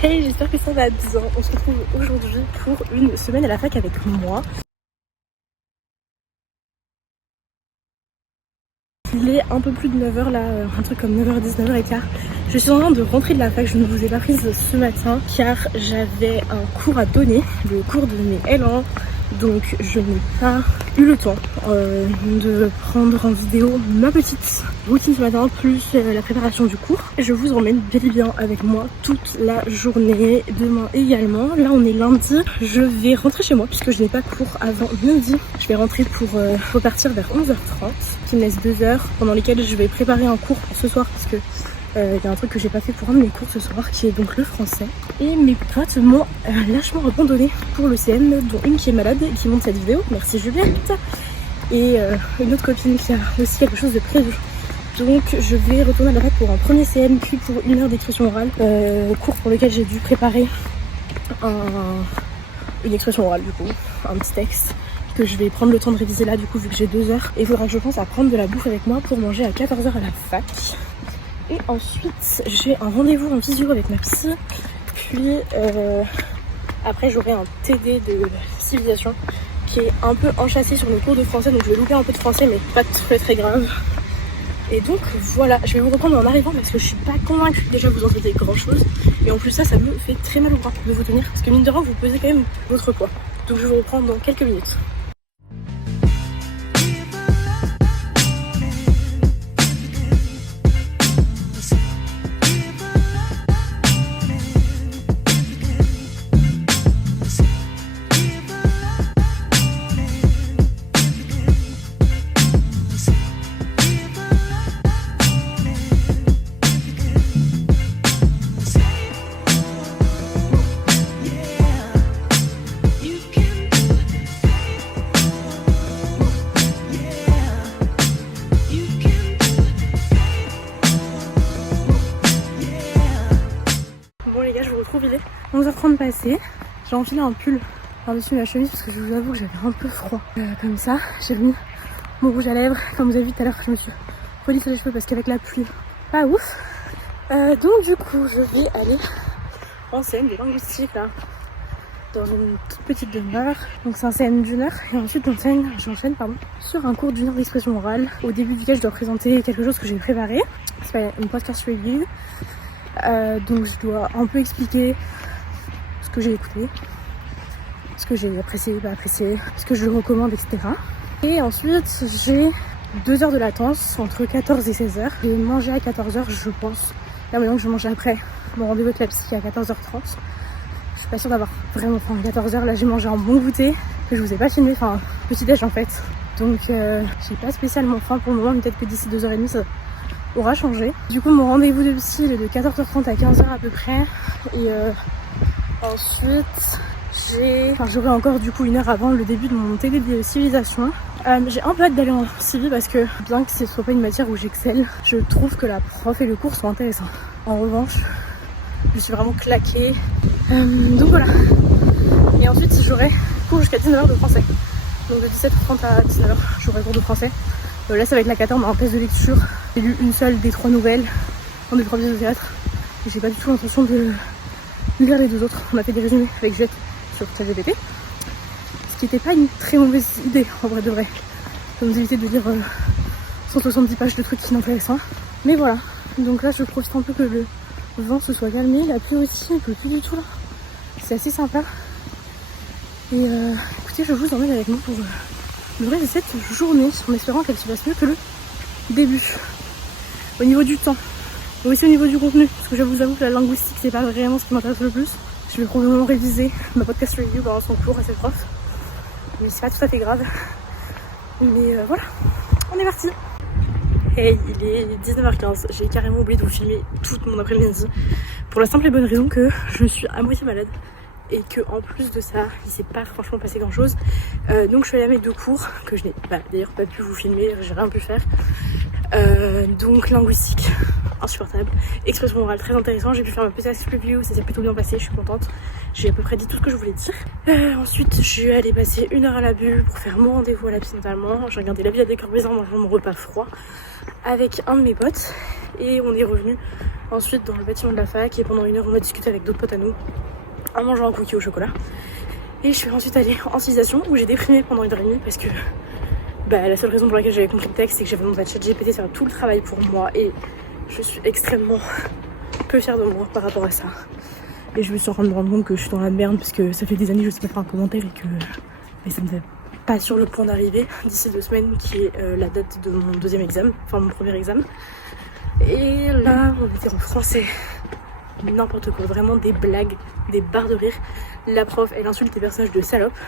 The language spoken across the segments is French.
Hey, j'espère que ça va bien. On se retrouve aujourd'hui pour une semaine à la fac avec moi. Il est un peu plus de 9h là, un truc comme 9h10, 9h15. Je suis en train de rentrer de la fac, je ne vous ai pas prise ce matin car j'avais un cours à donner, le cours de mes L1. Donc je n'ai pas eu le temps de prendre en vidéo ma petite routine ce matin plus la préparation du cours. Je vous emmène bel et bien avec moi toute la journée, demain également. Là on est lundi, je vais rentrer chez moi puisque je n'ai pas cours avant lundi. Je vais rentrer pour repartir vers 11h30 qui me laisse 2 heures pendant lesquelles je vais préparer un cours pour ce soir parce que il y a un truc que j'ai pas fait pour un de mes cours ce soir qui est donc le français. Et mes potes m'ont lâchement abandonné pour le CM, dont une qui est malade et qui monte cette vidéo, merci Juliette, et une autre copine qui a aussi quelque chose de prévu. Donc je vais retourner à la fac pour un premier CM puis pour 1 heure d'expression orale, cours pour lequel j'ai dû préparer une expression orale du coup, un petit texte que je vais prendre le temps de réviser là du coup vu que j'ai 2 heures. Et il faudra que je pense à prendre de la bouffe avec moi pour manger à 14h à la fac. Et ensuite, j'ai un rendez-vous en visio avec ma psy. Puis après, j'aurai un TD de civilisation qui est un peu enchâssé sur le cours de français. Donc je vais louper un peu de français, mais pas très grave. Et donc voilà, je vais vous reprendre en arrivant parce que je suis pas convaincue que déjà vous en faites grand chose. Et en plus ça me fait très mal au bras de vous tenir. Parce que mine de rien, vous pesez quand même votre poids. Donc je vais vous reprendre dans quelques minutes. Bon les gars, je vous retrouve, il est 11h30 passé. J'ai enfilé un pull par-dessus ma chemise parce que je vous avoue que j'avais un peu froid. Comme ça, j'ai mis mon rouge à lèvres. Comme vous avez vu tout à l'heure, je me suis polissé les cheveux parce qu'avec la pluie, pas ouf. Donc du coup, je vais aller en scène des linguistiques là, dans une toute petite demi-heure. Donc c'est un CM d'1 heure et ensuite j'enchaîne sur un cours d'1 heure d'expression orale au début duquel je dois présenter quelque chose que j'ai préparé. C'est une podcast review. Donc je dois un peu expliquer ce que j'ai écouté, ce que j'ai apprécié, pas apprécié, ce que je recommande, etc. Et ensuite j'ai 2 heures de latence entre 14 et 16 heures. Je vais manger à 14 heures je pense. Là maintenant que je vais manger après mon rendez-vous avec la psy à 14h30. Je suis pas sûre d'avoir vraiment faim à 14 heures. Là j'ai mangé un bon goûter que je vous ai pas filmé, enfin petit déj en fait. Donc j'ai pas spécialement faim pour le moment, mais peut-être que d'ici 2h30 ça aura changé. Du coup mon rendez-vous de psy est de 14h30 à 15h à peu près. Et ensuite j'aurai encore du coup 1 heure avant le début de mon TD de civilisation. J'ai un peu hâte d'aller en civi parce que bien que ce soit pas une matière où j'excelle, je trouve que la prof et le cours sont intéressants. En revanche, je suis vraiment claquée. Donc voilà. Et ensuite j'aurai cours jusqu'à 19h de français. Donc de 17h30 à 19h j'aurai cours de français. Là ça va être la cata, on a un test de lecture. J'ai lu une seule des 3 nouvelles, un des 3 pièces de théâtre. Et j'ai pas du tout l'intention de lire les 2 autres. On a fait des résumés avec Juliette sur ChatGPT. Ce qui n'était pas une très mauvaise idée en vrai de vrai. Ça nous évitait de lire 170 pages de trucs inintéressants. Mais voilà, donc là je profite un peu que le vent se soit calmé. La pluie aussi, il pleut plus du tout là. C'est assez sympa. Et écoutez, je vous emmène avec moi pour le reste de cette journée en espérant qu'elle se passe mieux que le début. Au niveau du temps, mais aussi au niveau du contenu, parce que je vous avoue que la linguistique c'est pas vraiment ce qui m'intéresse le plus. Je vais probablement réviser ma podcast review pendant son cours à cette prof, mais c'est pas tout à fait grave. Mais voilà, on est parti. Hey, il est 19h15, j'ai carrément oublié de vous filmer toute mon après-midi pour la simple et bonne raison que je suis à moitié malade et que en plus de ça il s'est pas franchement passé grand chose. Donc je suis allée à mes 2 cours que je n'ai d'ailleurs pas pu vous filmer, j'ai rien pu faire. Donc linguistique, insupportable. Expression orale très intéressant, j'ai pu faire ma petite review, ça s'est plutôt bien passé, je suis contente. J'ai à peu près dit tout ce que je voulais dire. Ensuite je suis allée passer 1 heure à la bulle pour faire mon rendez-vous à la piscine allemand. J'ai regardé La Vie à décor brisant en mangeant mon repas froid avec un de mes potes. Et on est revenu ensuite dans le bâtiment de la fac et pendant 1 heure on a discuté avec d'autres potes à nous en mangeant un cookie au chocolat. Et je suis ensuite allée en civilisation où j'ai déprimé pendant 1h30 parce que la seule raison pour laquelle j'avais compris le texte c'est que j'avais demandé à ChatGPT de faire tout le travail pour moi et je suis extrêmement peu fière de moi par rapport à ça. Et je me suis en train de me rendre compte que je suis dans la merde parce que ça fait des années que je sais pas faire un commentaire et que ça me fait pas sur le point d'arriver d'ici 2 semaines qui est la date de mon 2e examen, enfin mon premier examen. Et là on était en français, n'importe quoi, vraiment des blagues, des barres de rire. La prof elle insulte les personnages de salopes,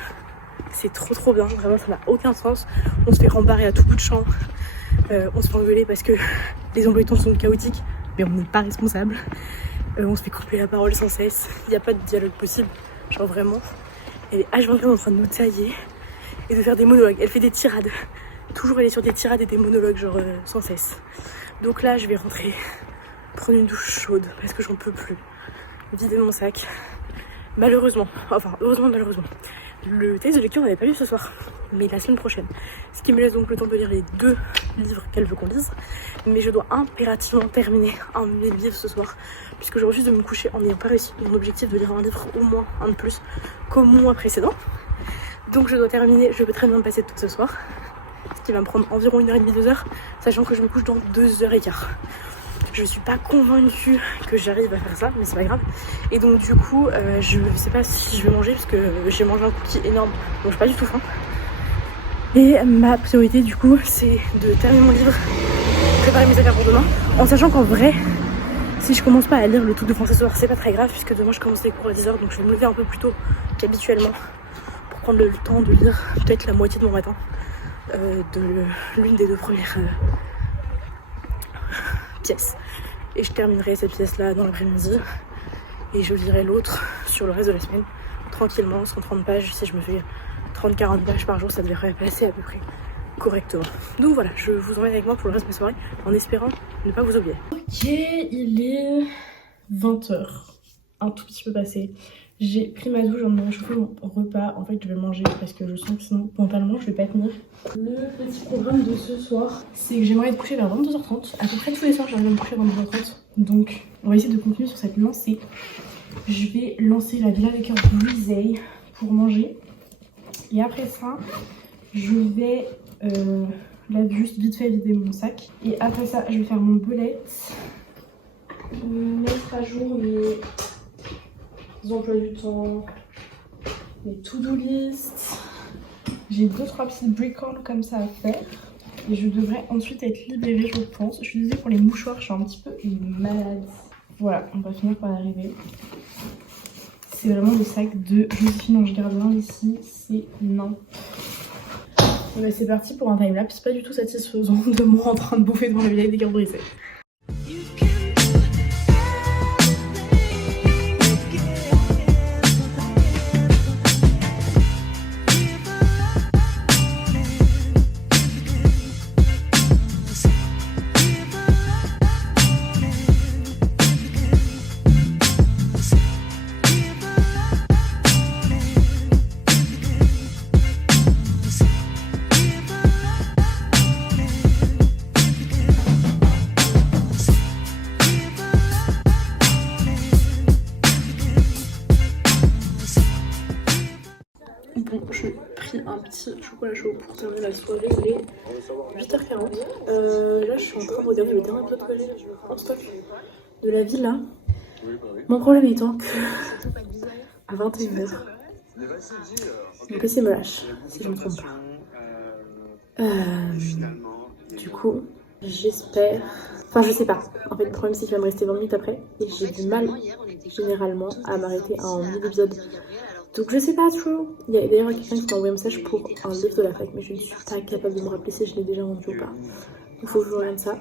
c'est trop bien, vraiment ça n'a aucun sens. On se fait rembarrer à tout bout de champ, on se fait engueuler parce que les emplois de temps sont chaotiques mais on n'est pas responsable. On se fait couper la parole sans cesse, il n'y a pas de dialogue possible, genre vraiment. Elle est H24 en train de nous tailler et de faire des monologues, elle fait des tirades. Toujours elle est sur des tirades et des monologues genre sans cesse. Donc là je vais rentrer, prendre une douche chaude parce que j'en peux plus, vider mon sac. Malheureusement, enfin heureusement malheureusement, le test de lecture n'avait pas lieu ce soir, mais la semaine prochaine. Ce qui me laisse donc le temps de lire les 2 livres qu'elle veut qu'on lise. Mais je dois impérativement terminer un de mes livres ce soir, puisque je refuse de me coucher en n'ayant pas réussi mon objectif de lire un livre au moins un de plus qu'au mois précédent. Donc je dois terminer, je peux très bien me passer tout ce soir, ce qui va me prendre environ 1h30, 2 heures, sachant que je me couche dans 2h15. Je suis pas convaincue que j'arrive à faire ça, mais c'est pas grave. Et donc du coup, je sais pas si je vais manger parce que j'ai mangé un cookie énorme, donc j'ai pas du tout faim. Et ma priorité du coup, c'est de terminer mon livre, préparer mes affaires pour demain, en sachant qu'en vrai, si je commence pas à lire le tout de français ce soir, c'est pas très grave puisque demain je commence les cours à 10h, donc je vais me lever un peu plus tôt qu'habituellement pour prendre le temps de lire peut-être la moitié de mon matin de l'une des 2 premières pièce. Et je terminerai cette pièce là dans l'après-midi et je lirai l'autre sur le reste de la semaine tranquillement, 130 pages. Si je me fais 30-40 pages par jour, ça devrait passer à peu près correctement. Donc voilà, je vous emmène avec moi pour le reste de ma soirée en espérant ne pas vous oublier. Ok, il est 20h, un tout petit peu passé. J'ai pris ma douche, j'en ai réchauffé mon repas. En fait, je vais le manger parce que je sens que sinon, mentalement, je vais pas tenir. Le petit programme de ce soir, c'est que j'aimerais être couchée vers 22h30. À peu près tous les soirs, j'arrive à me coucher vers 22h30. Donc, on va essayer de continuer sur cette lancée. Je vais lancer la Villa Décor Brisée pour manger. Et après ça, je vais là juste vite fait vider mon sac. Et après ça, je vais faire mon bullet. Mettre à jour mes emplois du temps, mes to-do list. J'ai 2-3 petites bricoles comme ça à faire. Et je devrais ensuite être libérée, je pense. Je suis désolée pour les mouchoirs, je suis un petit peu malade. Voilà, on va finir par arriver. C'est vraiment le sac de Joséphine Ange Gardien ici, c'est non. C'est parti pour un timelapse pas du tout satisfaisant de moi en train de bouffer devant la Villa Décor Brisée. Bon, j'ai pris un petit chocolat chaud pour terminer la soirée, il est 8h40. Là, je suis en train de regarder le dernier épisode que j'ai en stock de la villa. Mon problème étant que à 21h, mon PC me lâche, si je ne me trompe pas. Du coup, j'espère... Enfin, je sais pas. En fait, le problème, c'est qu'il va me rester 20 minutes après. Et j'ai du mal, généralement, à m'arrêter à un mini-épisode. Donc je sais pas trop. Il y a d'ailleurs quelqu'un qui m'a envoyé un message pour un livre de la fac, mais je ne suis pas capable de me rappeler si je l'ai déjà vendu ou pas. Il faut que je regarde ça.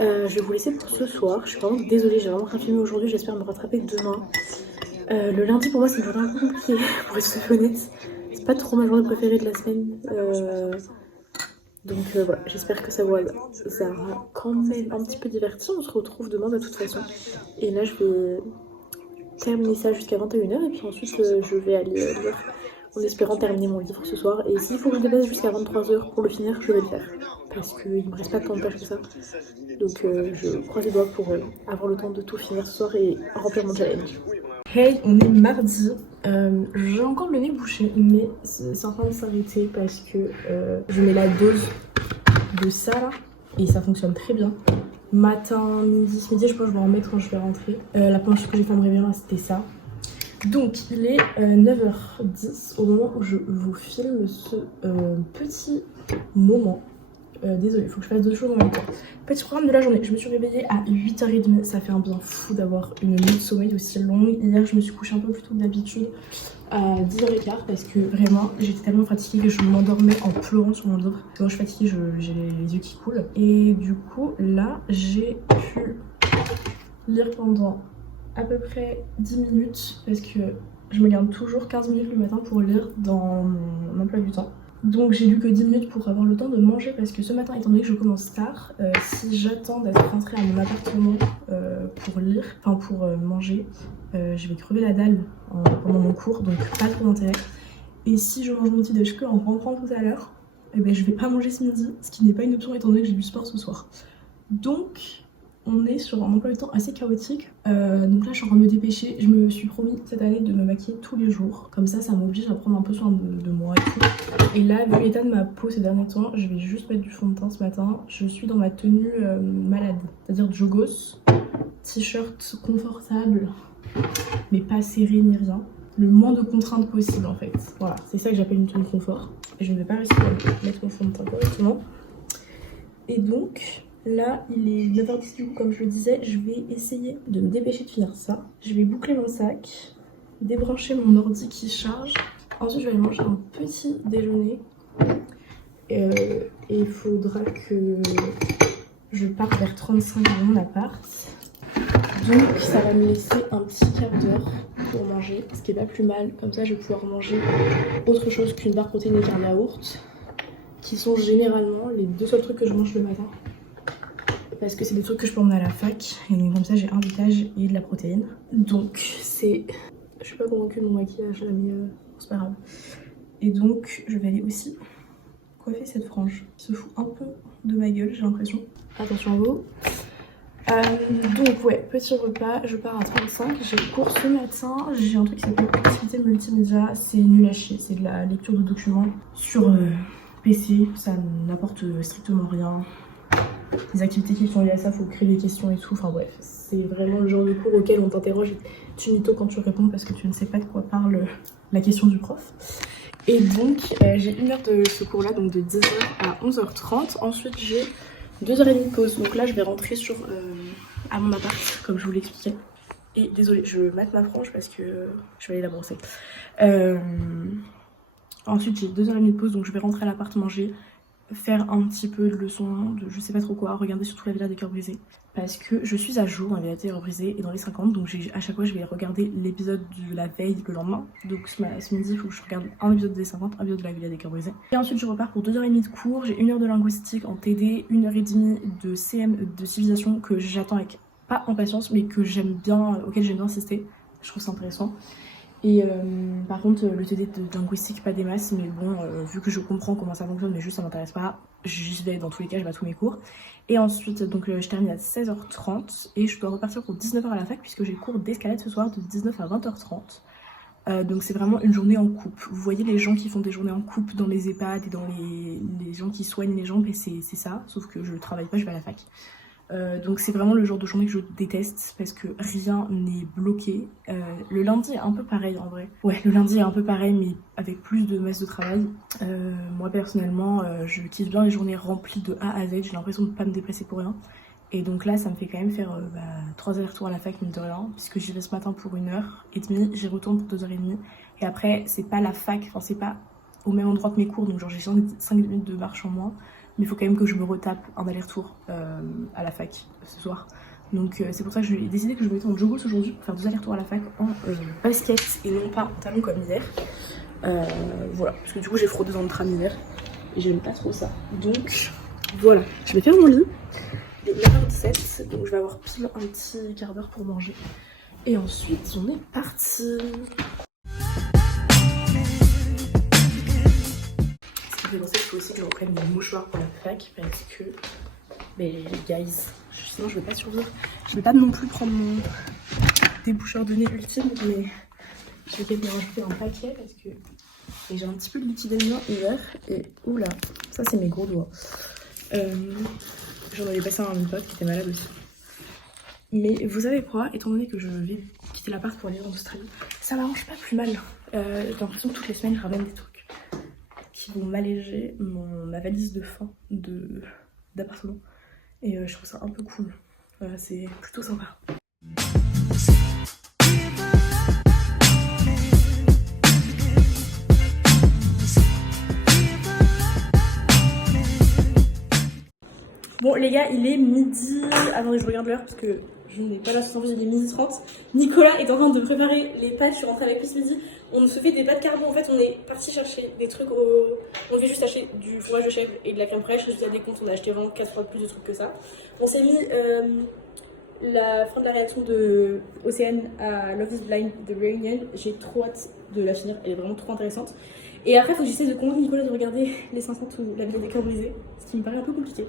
Je vais vous laisser pour ce soir. Je suis vraiment désolée, j'ai vraiment rien filmé aujourd'hui. J'espère me rattraper demain. Le lundi pour moi c'est une journée un peu compliquée, pour être tout à fait honnête. C'est pas trop ma journée préférée de la semaine. Donc voilà, j'espère que ça aura quand même un petit peu diverti. On se retrouve demain de toute façon. Et là, je vais terminer ça jusqu'à 21h et puis ensuite je vais aller lire en espérant terminer mon livre ce soir. Et s'il faut que je dépasse jusqu'à 23h pour le finir, je vais le faire. Parce qu'il me reste pas tant de tâches que ça. Donc je croise les doigts pour avoir le temps de tout finir ce soir et remplir mon challenge. Hey, on est mardi. J'ai encore le nez bouché, mais c'est en train de s'arrêter parce que je mets la dose de ça là et ça fonctionne très bien. Matin, midi, ce midi, je pense que je vais en mettre quand je vais rentrer. La première chose que j'ai fait à me réveiller là, c'était ça. Donc il est 9h10 au moment où je vous filme ce petit moment. Désolée, il faut que je fasse deux choses en même temps. Petit programme de la journée, je me suis réveillée à 8h30, ça fait un bien fou d'avoir une nuit de sommeil aussi longue. Hier je me suis couchée un peu plus tôt que d'habitude à 10h15 parce que vraiment j'étais tellement fatiguée que je m'endormais en pleurant sur mon livre. Quand je suis fatiguée, j'ai les yeux qui coulent. Et du coup là j'ai pu lire pendant à peu près 10 minutes parce que je me garde toujours 15 minutes le matin pour lire dans mon emploi du temps. Donc j'ai lu que 10 minutes pour avoir le temps de manger parce que ce matin, étant donné que je commence tard, si j'attends d'être rentrée à mon appartement pour lire, enfin pour manger, je vais crever la dalle pendant mon cours, donc pas trop d'intérêt. Et si je mange mon petit déj que en rentrant tout à l'heure, eh ben, je vais pas manger ce midi, ce qui n'est pas une option étant donné que j'ai du sport ce soir. Donc on est sur un emploi du temps assez chaotique. Donc là je suis en train de me dépêcher. Je me suis promis cette année de me maquiller tous les jours. Comme ça m'oblige à prendre un peu soin de moi et tout. Et là, vu l'état de ma peau ces derniers temps, je vais juste mettre du fond de teint ce matin. Je suis dans ma tenue malade. C'est-à-dire jogos, t-shirt confortable, mais pas serré ni rien. Le moins de contraintes possible en fait. Voilà, c'est ça que j'appelle une tenue confort. Et je ne vais pas réussir à mettre mon fond de teint correctement. Et donc là, il est 9h10 du coup, comme je le disais, je vais essayer de me dépêcher de finir ça. Je vais boucler mon sac, débrancher mon ordi qui charge. Ensuite, je vais aller manger un petit déjeuner. Et il faudra que je parte vers 35 dans mon appart. Donc, ça va me laisser un petit quart d'heure pour manger, ce qui est pas plus mal. Comme ça, je vais pouvoir manger autre chose qu'une barre protéinée et un yaourt, qui sont généralement les deux seuls trucs que je mange le matin. Parce que c'est des trucs que je peux emmener à la fac. Et donc comme ça j'ai un laitage et de la protéine. Donc c'est... Je suis pas convaincue de mon maquillage là mais c'est pas grave. Et donc je vais aller aussi coiffer cette frange. Qui se fout un peu de ma gueule j'ai l'impression. Attention à vous. Donc ouais, petit repas, je pars à 35. J'ai cours ce matin. J'ai un truc qui s'appelle activité multimédia. C'est nul à chier. C'est de la lecture de documents sur PC. Ça n'apporte strictement rien. Les activités qui sont liées à ça, faut créer des questions et tout, enfin bref, c'est vraiment le genre de cours auquel on t'interroge et tu mytho quand tu réponds parce que tu ne sais pas de quoi parle la question du prof. Et donc j'ai une heure de ce cours là, donc de 10h à 11h30, ensuite j'ai 2h30 de pause, donc là je vais rentrer à mon appart comme je vous l'expliquais. Et désolée, je mate ma frange parce que je vais aller la brosser. Ensuite j'ai 2h30 de pause, donc je vais rentrer à l'appart manger, faire un petit peu de leçons de je sais pas trop quoi, regarder surtout la Villa des Cœurs Brisés parce que je suis à jour dans la Villa des Cœurs Brisés et dans les 50, donc à chaque fois je vais regarder l'épisode de la veille le lendemain, donc ce midi il faut que je regarde un épisode des 50, un épisode de la Villa des Cœurs Brisés et ensuite je repars pour 2h30 de cours. J'ai 1 heure de linguistique en TD, 1h30 de CM de civilisation que j'attends avec pas impatience mais que j'aime bien, auquel j'aime bien assister, je trouve ça intéressant. Et par contre le TD de linguistique pas des masses, mais bon vu que je comprends comment ça fonctionne mais juste ça m'intéresse pas, j'y vais dans tous les cas, je vais à tous mes cours. Et ensuite donc je termine à 16h30 et je dois repartir pour 19h à la fac puisque j'ai cours d'escalade ce soir de 19 à 20h30. Donc c'est vraiment une journée en coupe. Vous voyez les gens qui font des journées en coupe dans les EHPAD et dans les gens qui soignent les jambes, et c'est ça, sauf que je travaille pas, je vais à la fac. Donc c'est vraiment le genre de journée que je déteste parce que rien n'est bloqué. Le lundi est un peu pareil en vrai. Ouais, le lundi est un peu pareil mais avec plus de masse de travail. Moi personnellement je kiffe bien les journées remplies de A à Z, j'ai l'impression de pas me déplacer pour rien. Et donc là ça me fait quand même faire 3 allers-retours à la fac mine de rien, puisque j'y vais ce matin pour 1h30, j'y retourne pour 2h30. Et après c'est pas la fac, enfin c'est pas au même endroit que mes cours, donc genre j'ai 5 minutes de marche en moins. Mais il faut quand même que je me retape un aller-retour à la fac ce soir. Donc c'est pour ça que j'ai décidé que je me mettais en jogos aujourd'hui pour faire 2 allers-retours à la fac en basket et non pas en talons comme hier. Voilà, parce que du coup j'ai fraudé dans le tram hier. et j'aime pas trop ça. Donc voilà, je vais faire mon lit. Il est 9h17, donc je vais avoir pile un petit quart d'heure pour manger. Et ensuite on est parti. Ce qui me fait penser qu'il faut aussi que je reprenne mes mouchoirs pour la fac parce que mais guys, sinon je vais pas survivre. Je vais pas non plus prendre mon déboucheur de nez ultime, mais je vais peut-être me rajouter un paquet parce que j'ai un petit peu de liquide amidon hiver et oula, ça c'est mes gros doigts. J'en avais passé un à mon pote qui était malade aussi. Mais vous savez quoi, étant donné que je vais quitter l'appart pour aller en Australie, ça m'arrange pas plus mal. J'ai l'impression que toutes les semaines je ramène des trucs qui vont m'alléger ma valise de fin d'appartement. Et je trouve ça un peu cool. C'est plutôt sympa. Bon les gars, il est midi... Attendez, je regarde l'heure parce que je n'ai pas la sensation, il est midi 30. Nicolas est en train de préparer les pâtes, je suis rentrée avec lui ce midi. On se fait des pâtes carbo, en fait on est parti chercher des trucs On devait juste acheter du fromage de chèvre et de la crème fraîche. Résultat des comptes, on a acheté vraiment 4 fois plus de trucs que ça. On s'est mis la fin de la réaction de Océane à Love is Blind The Reunion. J'ai trop hâte de la finir, elle est vraiment trop intéressante. Et après il faut que j'essaie de convaincre Nicolas de regarder les 50 ou la vidéo des cœurs brisés, ce qui me paraît un peu compliqué.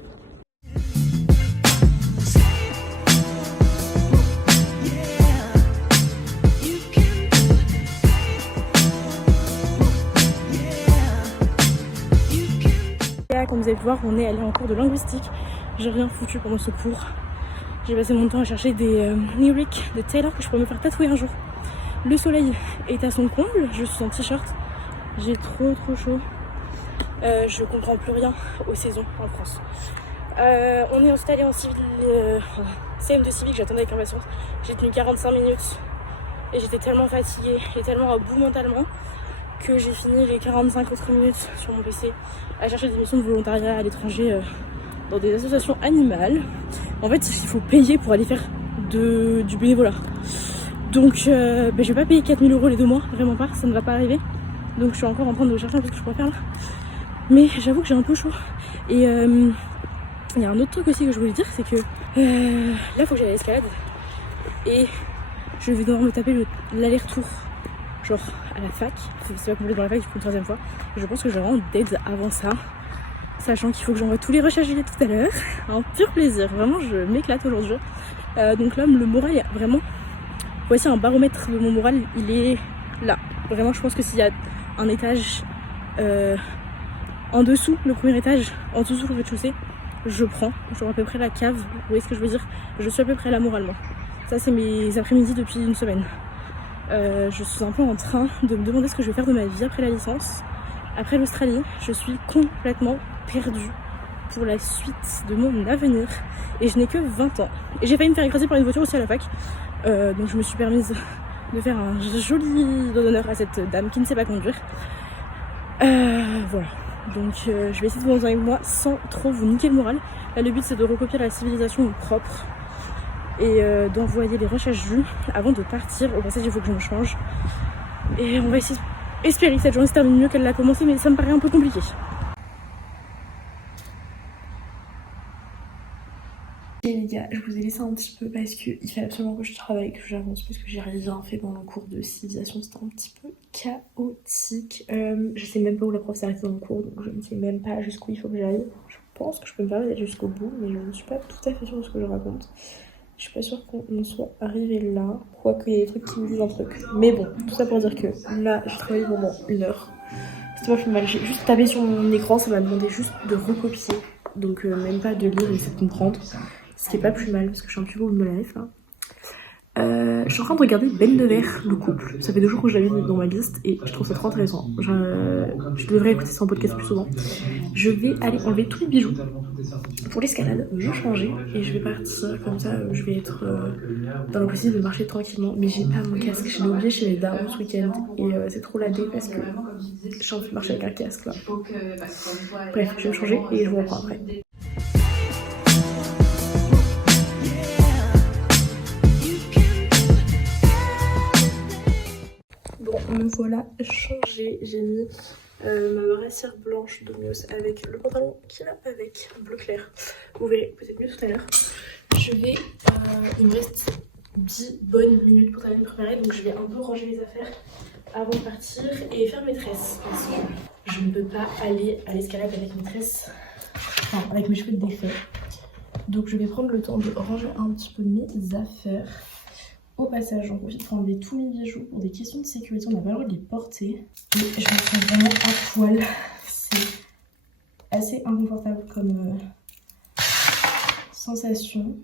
Comme vous avez pu voir, on est allé en cours de linguistique. J'ai rien foutu pendant ce cours. J'ai passé mon temps à chercher des lyrics de Taylor que je pourrais me faire tatouer un jour. Le soleil est à son comble, je suis en t-shirt. J'ai trop chaud. Je comprends plus rien aux saisons en France. On est installé en civil, CM2 civique, j'attendais avec impatience. J'ai tenu 45 minutes et j'étais tellement fatiguée et tellement à bout mentalement que j'ai fini les 45 autres minutes sur mon PC à chercher des missions de volontariat à l'étranger dans des associations animales. En fait, il faut payer pour aller faire du bénévolat. Donc, je vais pas payer 4000 € les 2 mois, vraiment pas, ça ne va pas arriver. Donc, je suis encore en train de chercher un peu ce que je pourrais faire là. Mais j'avoue que j'ai un peu chaud. Et il y a un autre truc aussi que je voulais dire, c'est que là, il faut que j'aille à l'escalade. Et je vais devoir me taper l'aller-retour. Genre à la fac, c'est pas complet dans la fac, du coup une 3e fois. Je pense que j'ai vraiment dead avant ça, sachant qu'il faut que j'envoie tous les rushs à Juliette tout à l'heure. Un pur plaisir, vraiment je m'éclate aujourd'hui. Donc là le moral est vraiment, voici un baromètre de mon moral, il est là. Vraiment je pense que s'il y a un étage en dessous, le premier étage, en dessous le rez-de-chaussée, je prends, genre à peu près la cave, vous voyez ce que je veux dire. Je suis à peu près là moralement. Ça c'est mes après-midi depuis une semaine. Je suis un peu en train de me demander ce que je vais faire de ma vie après la licence. Après l'Australie, je suis complètement perdue pour la suite de mon avenir. Et je n'ai que 20 ans. Et j'ai failli me faire écraser par une voiture aussi à la fac. Donc je me suis permise de faire un joli don d'honneur à cette dame qui ne sait pas conduire. Voilà. Donc je vais essayer de vous en avec moi sans trop vous niquer le moral. Là, le but c'est de recopier la civilisation propre. Et d'envoyer les rushs à Jules avant de partir. Au passage il faut que je me change et on va essayer espérer que cette journée se termine mieux qu'elle l'a commencé, mais ça me paraît un peu compliqué. Et les gars, je vous ai laissé un petit peu parce qu'il fallait absolument que je travaille, que j'avance, parce que j'ai rien fait pendant le cours de civilisation, c'était un petit peu chaotique. Je sais même pas où la prof s'est arrêtée dans le cours, donc je ne sais même pas jusqu'où il faut que j'aille. Je pense que je peux me permettre d'aller jusqu'au bout, mais je ne suis pas tout à fait sûre de ce que je raconte. Je suis pas sûre qu'on soit arrivé là, quoique il y a des trucs qui me disent un truc. Mais bon, tout ça pour dire que là, j'ai travaillé pendant 1 heure. C'était pas plus mal, j'ai juste tapé sur mon écran, ça m'a demandé juste de recopier. Donc même pas de lire, mais c'est de comprendre. Ce qui est pas plus mal, parce que je suis un petit peu au bout de la life là. Je suis en train de regarder Ben Nevers, le couple. Ça fait 2 jours que je l'avais mis dans ma liste et je trouve ça trop intéressant. Je devrais écouter ça en podcast plus souvent. Je vais aller enlever tous les bijoux pour l'escalade, me changer et je vais partir. Comme ça, je vais être dans la possibilité de marcher tranquillement. Mais j'ai pas mon casque, je l'ai oublié chez mes darons ce week-end et c'est trop la dé parce que je suis en train de marcher avec un casque là. Bref, je vais me changer et je vous reprends après. Bon, me voilà changée, j'ai mis ma brassière blanche Domios avec le pantalon qui va avec, bleu clair. Vous verrez peut-être mieux tout à l'heure. Il me reste 10 bonnes minutes pour aller me préparer, donc je vais un peu ranger les affaires avant de partir et faire mes tresses parce que je ne peux pas aller à l'escalade avec mes tresses, enfin avec mes cheveux défaits. Donc je vais prendre le temps de ranger un petit peu mes affaires. Au passage, j'en profite pour enlever tous mes bijoux pour des questions de sécurité, on n'a pas le droit de les porter. Et je me sens vraiment à poil, c'est assez inconfortable comme sensation.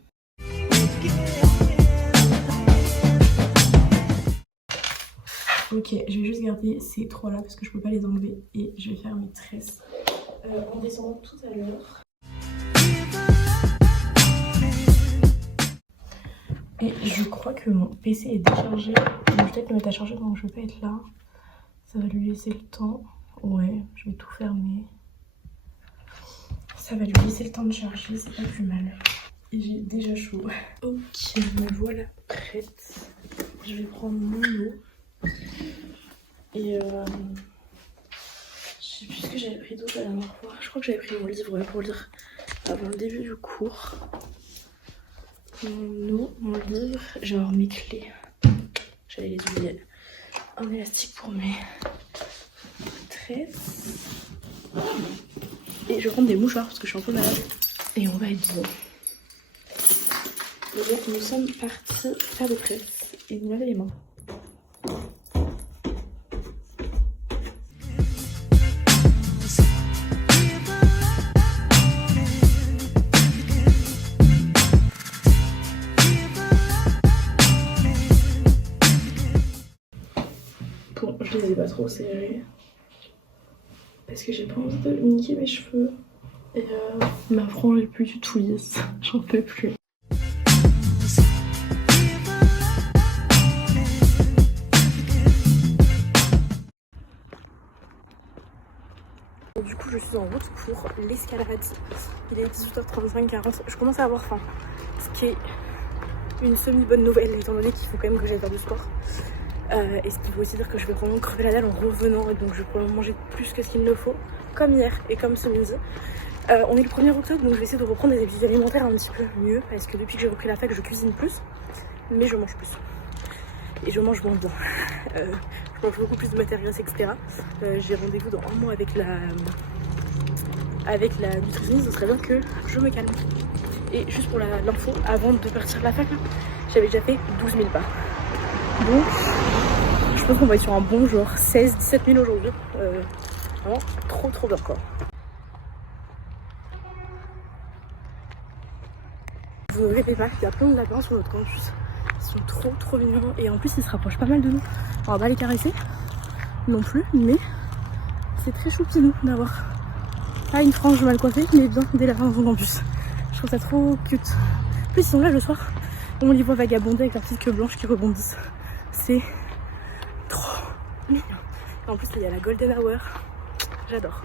Ok, je vais juste garder ces trois là parce que je peux pas les enlever et je vais faire mes tresses en descendant tout à l'heure. Et je crois que mon PC est déchargé. Je vais peut-être le mettre à charger donc je vais pas être là. Ça va lui laisser le temps. Ouais, je vais tout fermer. Ça va lui laisser le temps de charger, c'est pas plus mal. Et j'ai déjà chaud. Ok, me voilà prête. Je vais prendre mon eau. Et je sais plus ce que j'avais pris d'autre la dernière fois. Je crois que j'avais pris mon livre pour lire avant le début du cours. Mon eau, mon livre, je vais avoir mes clés. J'allais les oublier. Un élastique pour mes tresses. Et je vais prendre des mouchoirs parce que je suis un peu malade. Et on va être bon. Donc nous sommes partis faire des tresses et nous laver les mains. Bon, je les ai pas trop serrés parce que j'ai pas envie de niquer mes cheveux. Et ma frange est plus du tout lisse, j'en peux plus. Du coup je suis en route pour l'escalade. Il est 18h35-40. Je commence à avoir faim. Ce qui est une semi-bonne nouvelle étant donné qu'il faut quand même que j'aille faire du sport. Et ce qui veut aussi dire que je vais vraiment crever la dalle en revenant. Et donc je vais pouvoir manger plus que ce qu'il ne faut. Comme hier et comme ce midi. On est le 1er octobre donc je vais essayer de reprendre des habitudes alimentaires un petit peu mieux. Parce que depuis que j'ai repris la fac je cuisine plus. Mais je mange plus. Et je mange moins bien. Je mange beaucoup plus de matériaux, etc. J'ai rendez-vous dans un mois avec la nutritionniste, ce serait bien que je me calme. Et juste pour l'info, avant de partir de la fac, j'avais déjà fait 12 000 pas. Donc, je pense qu'on va être sur un bon genre 16-17 000 aujourd'hui. Vraiment trop bien quoi. Vous ne rêvez pas, il y a plein de lapins sur notre campus. Ils sont trop mignons et en plus ils se rapprochent pas mal de nous. On va pas les caresser non plus, mais c'est très choupinou d'avoir pas une frange mal coiffée, mais bien des lapins dans son campus. Je trouve ça trop cute. En plus ils sont là le soir, on les voit vagabonder avec leurs petites queues blanches qui rebondissent. C'est trop mignon. Et en plus il y a la golden hour, j'adore.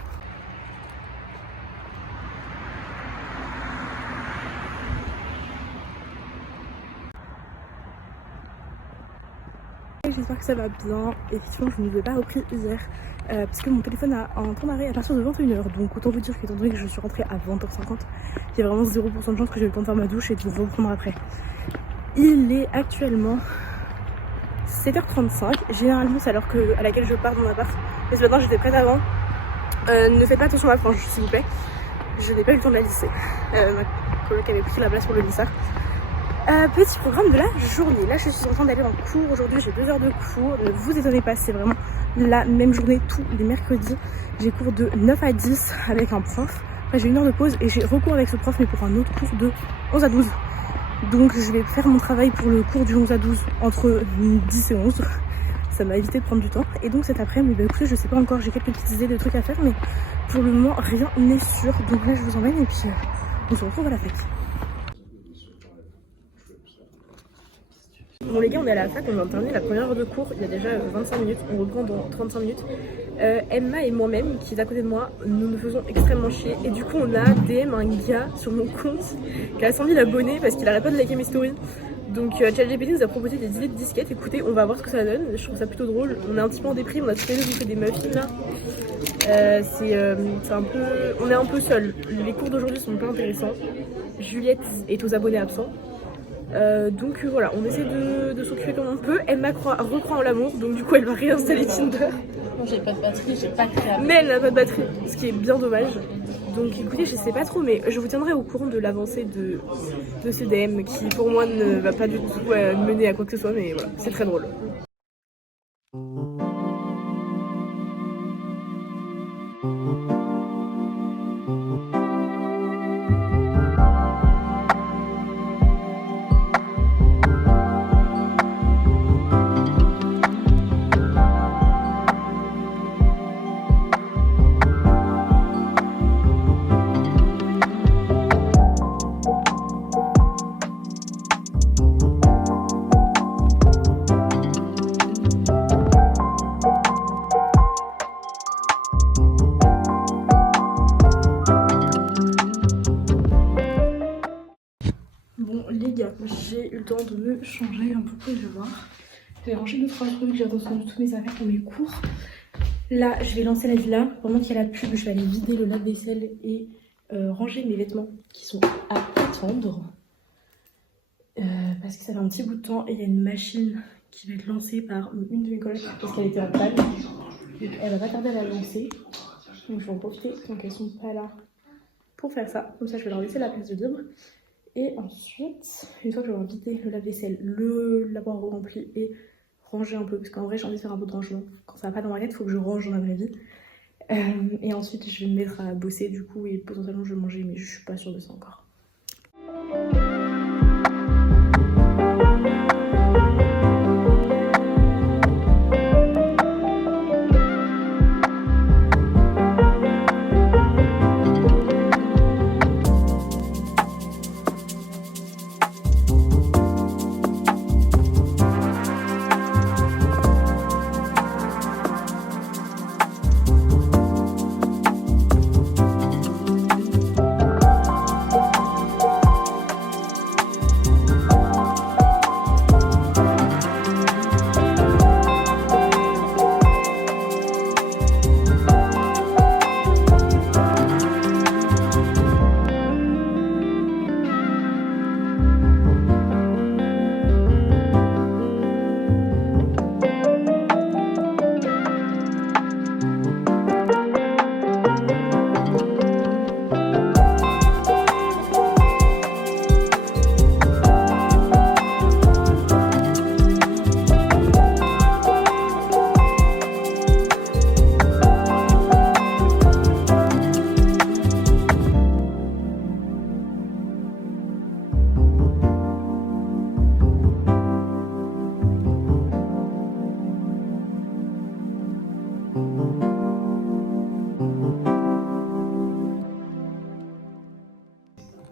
J'espère que ça va bien. Effectivement, je ne vous ai pas repris hier parce que mon téléphone a un temps d'arrêt à partir de 21h. Donc autant vous dire qu'étant donné que je suis rentrée à 20h50, il y a vraiment 0% de chance que j'ai eu le temps de faire ma douche et de vous reprendre après. Il est actuellement 7h35. Généralement, c'est à l'heure à laquelle je pars dans mon appart. Mais ce matin, j'étais prête avant. Ne faites pas attention à ma frange, s'il vous plaît. Je n'ai pas eu le temps de la lisser. Ma coloc avait pris la place pour le lissage. Petit programme de la journée. Là je suis en train d'aller en cours. Aujourd'hui j'ai 2 heures de cours. Ne vous étonnez pas, c'est vraiment la même journée tous les mercredis. J'ai cours de 9 à 10 avec un prof. Après j'ai 1 heure de pause et j'ai recours avec ce prof mais pour un autre cours de 11 à 12. Donc je vais faire mon travail pour le cours du 11 à 12 entre 10 et 11. Ça m'a évité de prendre du temps. Et donc cet après-midi, écoutez, je sais pas encore, j'ai quelques petites idées de trucs à faire mais pour le moment rien n'est sûr. Donc là je vous emmène et puis on se retrouve à la fête. Bon les gars, on est à la fac, on vient de terminer la première heure de cours, il y a déjà 25 minutes, on reprend dans 35 minutes. Emma et moi-même, qui est à côté de moi, nous nous faisons extrêmement chier. Et du coup on a DM un gars sur mon compte qui a 100 000 abonnés parce qu'il arrête pas de liker mes stories. Donc ChatGPT nous a proposé des idées de disquettes. Écoutez, on va voir ce que ça donne. Je trouve ça plutôt drôle. On est un petit peu en déprime, on a tous les deux fait des muffins là. C'est un peu... On est un peu seuls. Les cours d'aujourd'hui sont pas intéressants. Juliette est aux abonnés absents. Donc voilà, on essaie de s'occuper comme on peut. Emma recroit en l'amour, donc du coup elle va réinstaller Tinder. Moi j'ai pas de batterie, j'ai pas de câble. Mais elle n'a pas de batterie, ce qui est bien dommage. Donc écoutez, je sais pas trop, mais je vous tiendrai au courant de l'avancée de ce DM qui pour moi ne va pas du tout mener à quoi que ce soit, mais voilà, c'est très drôle. J'ai eu le temps de me changer un peu, je vais voir. J'ai rangé 2-3 trucs, j'ai redescendu toutes mes affaires pour mes cours. Là, je vais lancer la villa. Pendant qu'il y a la pub, je vais aller vider le lave-vaisselle et ranger mes vêtements qui sont à attendre. Parce que ça fait un petit bout de temps et il y a une machine qui va être lancée par une de mes collègues parce qu'elle était en panne. Donc elle va pas tarder à la lancer. Donc je vais en profiter tant qu'elles sont pas là pour faire ça. Comme ça, je vais leur laisser la place de libre. Et ensuite, une fois que je vais avoir vidé le lave-vaisselle, l'avoir rempli et ranger un peu, parce qu'en vrai j'ai envie de faire un peu de rangement. Quand ça va pas dans ma tête, il faut que je range dans la vraie vie. Et ensuite je vais me mettre à bosser du coup et potentiellement je vais manger, mais je suis pas sûre de ça encore.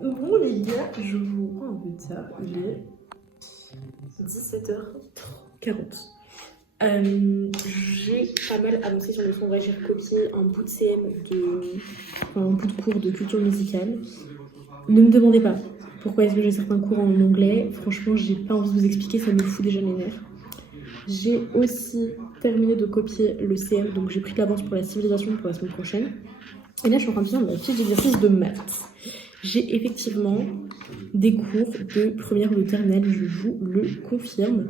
Bon les gars, je vous rends un peu tard, il est 17h40. J'ai pas mal avancé sur le son, j'ai recopié un bout de CM, un bout de cours de culture musicale. Ne me demandez pas pourquoi est-ce que j'ai certains cours en anglais, franchement j'ai pas envie de vous expliquer, ça me fout déjà les nerfs. J'ai aussi terminé de copier le CM, donc j'ai pris de l'avance pour la civilisation pour la semaine prochaine. Et là je suis en train de finir ma fiche d'exercice de maths. J'ai effectivement des cours de première ou de terminale, je vous le confirme.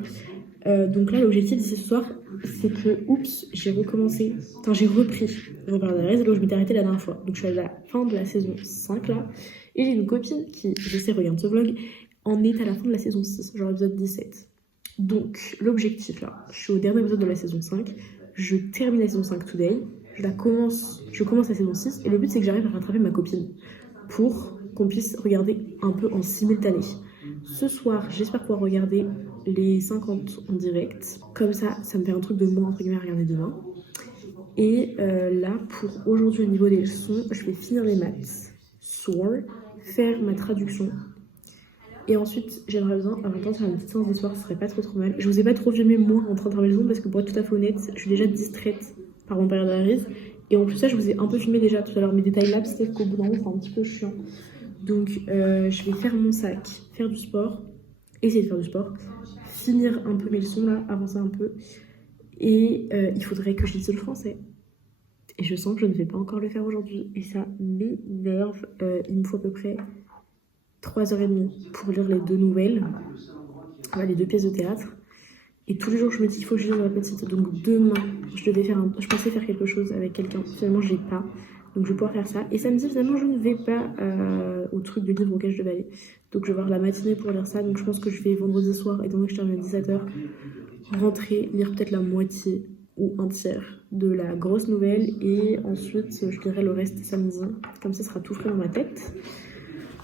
Donc là, l'objectif d'ici ce soir, c'est que, j'ai repris Robert Darès, là où je m'étais arrêtée la dernière fois. Donc je suis à la fin de la saison 5 là, et j'ai une copine qui, je sais, regarde ce vlog, en est à la fin de la saison 6, genre épisode 17. Donc l'objectif là, je suis au dernier épisode de la saison 5, je termine la saison 5 today, je commence la saison 6, et le but c'est que j'arrive à rattraper ma copine pour qu'on puisse regarder un peu en simultané. Ce soir, j'espère pouvoir regarder les 50 en direct. Comme ça, ça me fait un truc de moins, entre guillemets, à regarder demain. Et là, pour aujourd'hui, au niveau des leçons, je vais finir les maths, faire ma traduction. Et ensuite, j'aimerais bien, avant de faire une petite séance de soir, ce serait pas trop mal. Je vous ai pas trop filmé moi en train de faire mes leçons parce que pour être tout à fait honnête, je suis déjà distraite par mon période d'analyse. Et en plus, ça, je vous ai un peu filmé déjà tout à l'heure mes détails là, peut-être qu'au bout d'un moment, c'est un petit peu chiant. Donc je vais faire mon sac, faire du sport essayer de faire du sport, finir un peu mes leçons là, avancer un peu. Et il faudrait que je lise le français. Et je sens que je ne vais pas encore le faire aujourd'hui. Et ça m'énerve. Il me faut à peu près 3h30 pour lire les 2 nouvelles, les 2 pièces de théâtre. Et tous les jours, je me dis qu'il faut que je lise la petite. Donc demain, je pensais faire quelque chose avec quelqu'un. Finalement, je l'ai pas. Donc je vais pouvoir faire ça. Et samedi, finalement, je ne vais pas au truc de livre auquel je devais aller. Donc je vais avoir la matinée pour lire ça. Donc je pense que je vais vendredi soir, étant donné que je termine à 17h, rentrer, lire peut-être la moitié ou un tiers de la grosse nouvelle. Et ensuite, je lirai le reste samedi. Comme ça sera tout frais dans ma tête.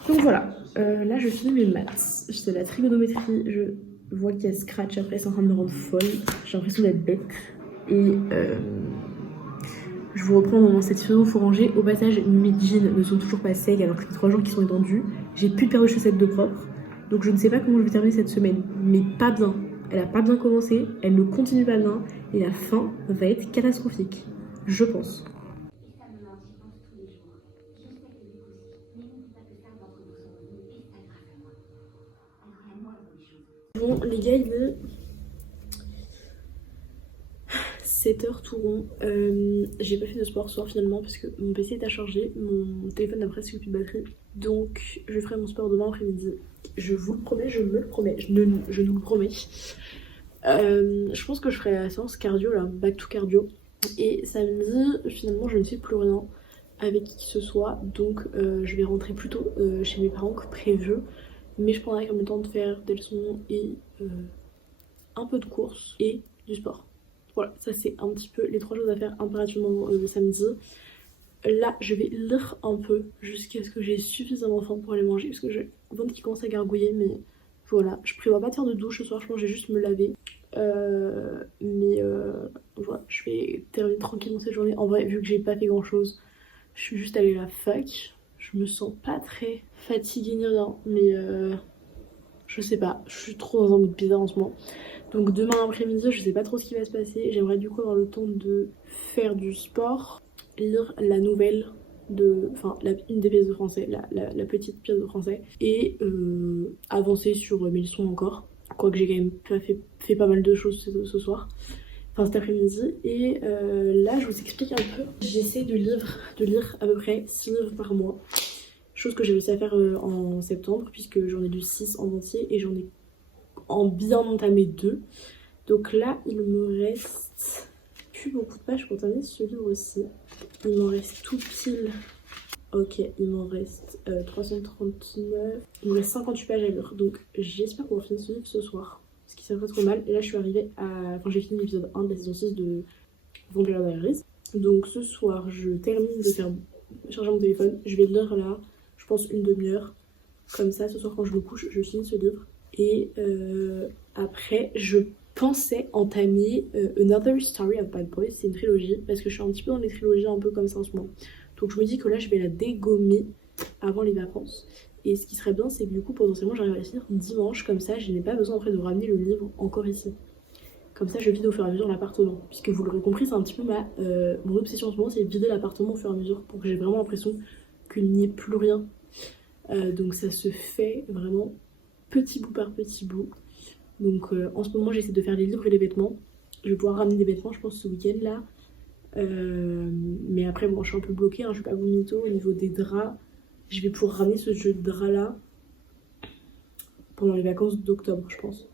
Donc voilà. Là, je finis mes maths. J'étais la trigonométrie. Je vois qu'il y a Scratch après, c'est en train de me rendre folle. J'ai l'impression d'être bête. Et je vous reprends au moment de cette saison, faut ranger. Au passage, mes jeans ne sont toujours pas secs alors que ça fait 3 jours qu'ils sont étendus. J'ai plus de paire de chaussettes de propre. Donc je ne sais pas comment je vais terminer cette semaine. Mais pas bien. Elle a pas bien commencé, elle ne continue pas bien. Et la fin va être catastrophique. Je pense. Bon, les gars, il est 7h tout rond. J'ai pas fait de sport ce soir finalement parce que mon PC est à charger, mon téléphone n'a presque plus de batterie. Donc je ferai mon sport demain après-midi. Je vous le promets, je me le promets, je nous le promets. Je pense que je ferai la séance cardio là, back to cardio. Et samedi, finalement, je ne fais plus rien avec qui que ce soit. Donc je vais rentrer plus tôt chez mes parents que prévu. Mais je prendrai comme le temps de faire des leçons et un peu de course et du sport. Voilà, ça c'est un petit peu les 3 choses à faire impérativement samedi. Là, je vais lire un peu jusqu'à ce que j'ai suffisamment faim pour aller manger. Parce que j'ai le ventre qui commence à gargouiller, mais voilà. Je prévois pas de faire de douche ce soir, je pense que je vais juste me laver. Voilà, je vais terminer tranquillement cette journée. En vrai, vu que j'ai pas fait grand chose, je suis juste allée à la fac. Je me sens pas très fatiguée ni rien, mais je sais pas, je suis trop dans un mood bizarre en ce moment. Donc demain après-midi, je sais pas trop ce qui va se passer. J'aimerais du coup avoir le temps de faire du sport, lire la nouvelle enfin une des pièces de français, la petite pièce de français, et avancer sur mes leçons encore. Quoique j'ai quand même fait pas mal de choses ce soir, enfin cet après-midi. Et là je vous explique un peu. J'essaie de lire à peu près 6 livres par mois. Chose que j'ai réussi à faire en septembre, puisque j'en ai lu 6 en entier et j'en ai en bien entamé 2. Donc là, il me reste plus beaucoup de pages pour terminer ce livre-ci. Il m'en reste tout pile. Ok, il m'en reste 339. Il me reste 58 pages à lire. Donc j'espère qu'on va finir ce livre ce soir. Ce qui serait pas trop mal. Et là, je suis arrivée à... Enfin, j'ai fini l'épisode 1 de la saison 6 de Vampire Diaries. Donc ce soir, je termine de faire charger mon téléphone. Je vais lire là, je pense, une demi-heure. Comme ça, ce soir, quand je me couche, je finis ce livre. Et après, je pensais entamer Another Story of Bad Boys. C'est une trilogie, parce que je suis un petit peu dans les trilogies un peu comme ça en ce moment. Donc je me dis que là, je vais la dégommer avant les vacances. Et ce qui serait bien, c'est que du coup, potentiellement, j'arrive à la finir dimanche. Comme ça, je n'ai pas besoin après de ramener le livre encore ici. Comme ça, je vide au fur et à mesure l'appartement. Puisque vous l'aurez compris, c'est un petit peu mon obsession en ce moment, c'est vider l'appartement au fur et à mesure. Pour que j'ai vraiment l'impression qu'il n'y ait plus rien. Donc ça se fait vraiment petit bout par petit bout. Donc en ce moment j'essaie de faire les livres et les vêtements. Je vais pouvoir ramener des vêtements je pense ce week-end là. Mais après bon je suis un peu bloquée, hein, je vais pas vous mytho au niveau des draps. Je vais pouvoir ramener ce jeu de draps là pendant les vacances d'octobre je pense.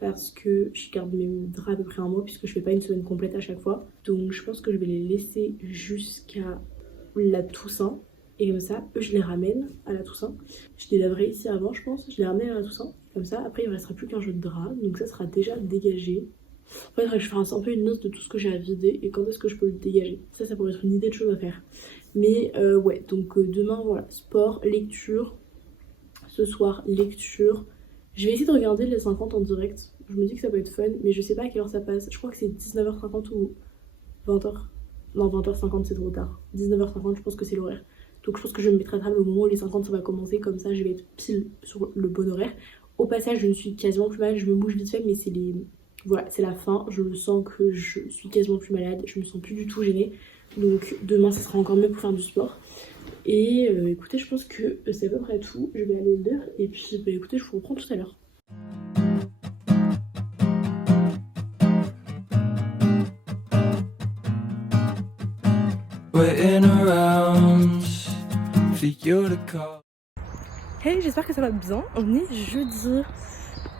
Parce que je garde mes draps à peu près un mois puisque je fais pas une semaine complète à chaque fois. Donc je pense que je vais les laisser jusqu'à la Toussaint. Et comme ça, eux, je les ramène à la Toussaint. Je les laverai ici avant, je pense. Je les ramène à la Toussaint. Comme ça, après, il ne restera plus qu'un jeu de drap. Donc ça sera déjà dégagé. Après, il faudrait que je fasse un peu une liste de tout ce que j'ai à vider et quand est-ce que je peux le dégager. Ça pourrait être une idée de choses à faire. Mais ouais, donc demain, voilà, sport, lecture. Ce soir, lecture. Je vais essayer de regarder les 50 en direct. Je me dis que ça peut être fun, mais je sais pas à quelle heure ça passe. Je crois que c'est 19h50 ou 20h. Non, 20h50, c'est trop tard. 19h50, je pense que c'est l'horaire. Donc je pense que je vais me mettre à table au moment où les 50 ça va commencer, comme ça je vais être pile sur le bon horaire. Au passage je ne suis quasiment plus malade, je me bouge vite fait mais c'est voilà, c'est la fin, je le sens que je suis quasiment plus malade, je me sens plus du tout gênée. Donc demain ça sera encore mieux pour faire du sport. Et écoutez je pense que c'est à peu près tout, je vais aller lire et puis bah, écoutez je vous reprends tout à l'heure. waiting around for you to call. Hey, j'espère que ça va bien. On est jeudi.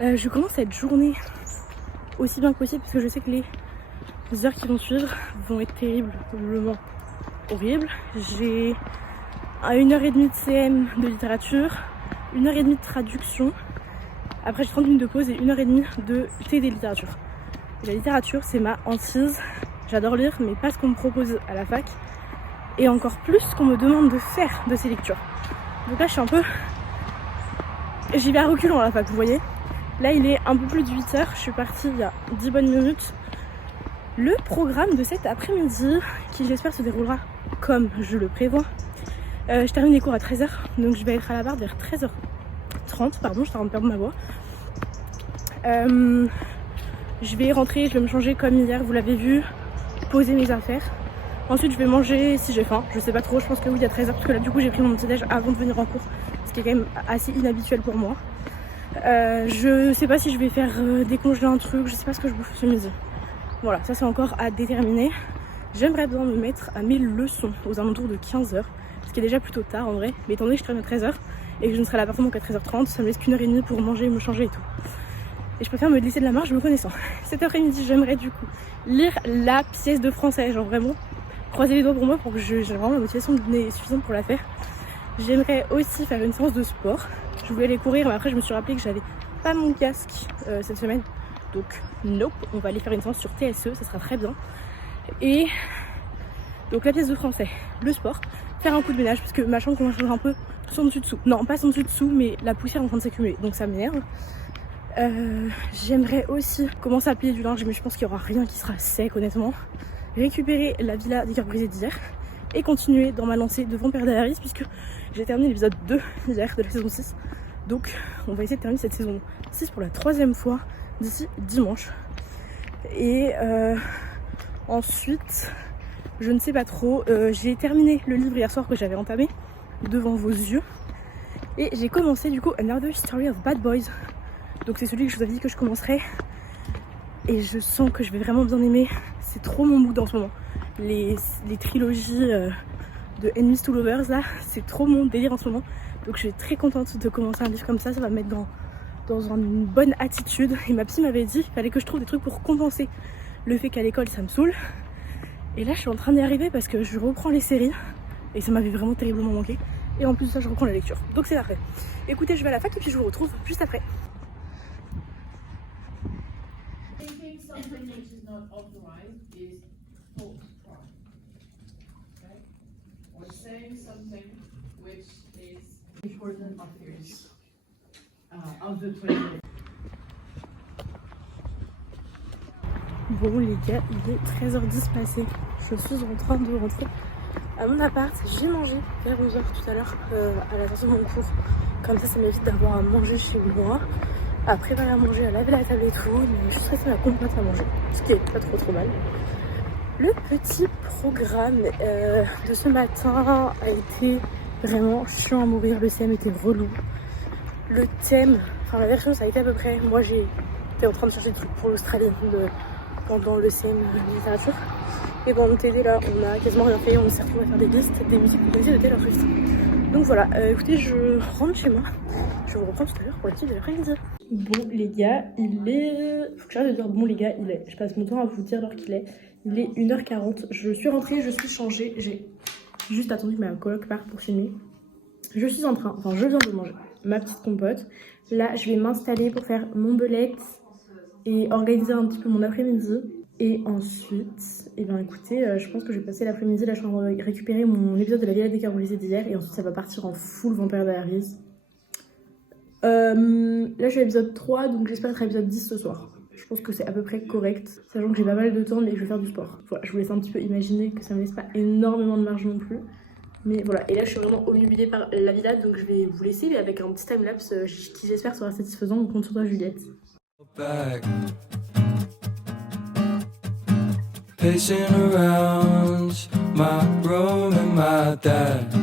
Je commence cette journée aussi bien que possible parce que je sais que les heures qui vont suivre vont être terriblement horribles. J'ai 1h30 de CM de littérature, 1h30 de traduction. Après j'ai 30 minutes de pause et 1h30 de TD littérature. La littérature c'est ma hantise. J'adore lire mais pas ce qu'on me propose à la fac. Et encore plus ce qu'on me demande de faire de ces lectures. Donc là je suis un peu... J'y vais à reculons à la fac, vous voyez. Là il est un peu plus de 8h, je suis partie il y a 10 bonnes minutes. Le programme de cet après-midi, qui j'espère se déroulera comme je le prévois. Je termine les cours à 13h, donc je vais être à la barre vers 13h30, pardon, je suis en train de perdre ma voix. Je vais rentrer, je vais me changer comme hier, vous l'avez vu, poser mes affaires. Ensuite je vais manger si j'ai faim, je sais pas trop, je pense que oui à 13h, parce que là du coup j'ai pris mon petit déj avant de venir en cours, ce qui est quand même assez inhabituel pour moi. Je sais pas si je vais faire décongeler un truc, je sais pas ce que je bouffe ce midi. Voilà, ça c'est encore à déterminer. J'aimerais bien me mettre à mes leçons aux alentours de 15h, ce qui est déjà plutôt tard en vrai, mais étant donné que je termine à 13h et que je ne serai à l'appartement qu'à 13h30, ça me laisse qu'1h30 pour manger, me changer et tout. Et je préfère me laisser de la marge me connaissant. Cet après-midi, j'aimerais du coup lire la pièce de français, genre vraiment croiser les doigts pour moi pour que j'ai vraiment la motivation suffisante pour la faire. J'aimerais aussi faire une séance de sport. Je voulais aller courir, mais après je me suis rappelé que j'avais pas mon casque cette semaine. Donc nope, on va aller faire une séance sur TSE, ça sera très bien. Et donc la pièce de français, le sport, faire un coup de ménage parce que ma chambre commence à changer un peu son dessus dessous. Non, pas son dessus dessous, mais la poussière est en train de s'accumuler, donc ça m'énerve. J'aimerais aussi commencer à plier du linge, mais je pense qu'il n'y aura rien qui sera sec honnêtement. Récupérer la villa des cœurs brisés d'hier et continuer dans ma lancée de Vampire Diaries puisque j'ai terminé l'épisode 2 hier de la saison 6. Donc on va essayer de terminer cette saison 6 pour la 3e fois d'ici dimanche. Et ensuite, je ne sais pas trop, j'ai terminé le livre hier soir que j'avais entamé devant vos yeux. Et j'ai commencé du coup Another Story of Bad Boys. Donc c'est celui que je vous avais dit que je commencerai. Et je sens que je vais vraiment bien aimer. C'est trop mon mood en ce moment. Les trilogies de Enemies to Lovers là, c'est trop mon délire en ce moment. Donc je suis très contente de commencer un livre comme ça va me mettre dans une bonne attitude. Et ma psy m'avait dit qu'il fallait que je trouve des trucs pour compenser le fait qu'à l'école ça me saoule. Et là je suis en train d'y arriver parce que je reprends les séries et ça m'avait vraiment terriblement manqué. Et en plus de ça je reprends la lecture. Donc c'est parfait. Écoutez, je vais à la fac et puis je vous retrouve juste après. Saying something which is important affairs of the 20th. Bon les gars, il est 13h10 passé. Je suis en train de rentrer à mon appart. J'ai mangé vers 11h tout à l'heure à la sortie de mon cours. Comme ça m'évite d'avoir à manger chez moi, à préparer à manger, à laver la table et tout. Mais ça m'a complètement à manger, ce qui est pas trop mal. Le petit programme de ce matin a été vraiment chiant à mourir. Le CM était relou. Le thème, enfin la version ça a été à peu près, moi j'étais en train de chercher des trucs pour l'Australie pendant le CM de littérature. Et dans le TD là on a quasiment rien fait, on s'est retrouvé à faire des listes, des musiques composées de Taylor Swift. Donc voilà, écoutez, je rentre chez moi. Je vous reprends tout à l'heure pour la suite de l'après-midi. Bon les gars, il est... Faut que j'arrête de dire bon les gars, il est... Je passe mon temps à vous dire l'heure qu'il est. Il est 1h40. Je suis rentrée, je suis changée. J'ai juste attendu que ma coloc parte pour filmer. Je suis en train, enfin je viens de manger ma petite compote. Là, je vais m'installer pour faire mon belette et organiser un petit peu mon après-midi. Et ensuite, eh bien écoutez, je pense que je vais passer l'après-midi. Là, je suis en train de récupérer mon épisode de la Villa des cœurs brisés d'hier. Et ensuite, ça va partir en full Vampire Diaries. Là, je suis à l'épisode 3, donc j'espère être à l'épisode 10 ce soir. Je pense que c'est à peu près correct, sachant que j'ai pas mal de temps mais que je vais faire du sport. Voilà, je vous laisse un petit peu imaginer que ça me laisse pas énormément de marge non plus. Mais voilà, et là je suis vraiment obnubilée par la villa, donc je vais vous laisser avec un petit timelapse qui j'espère sera satisfaisant. On compte sur toi Juliette. Pacing around my room and my dad.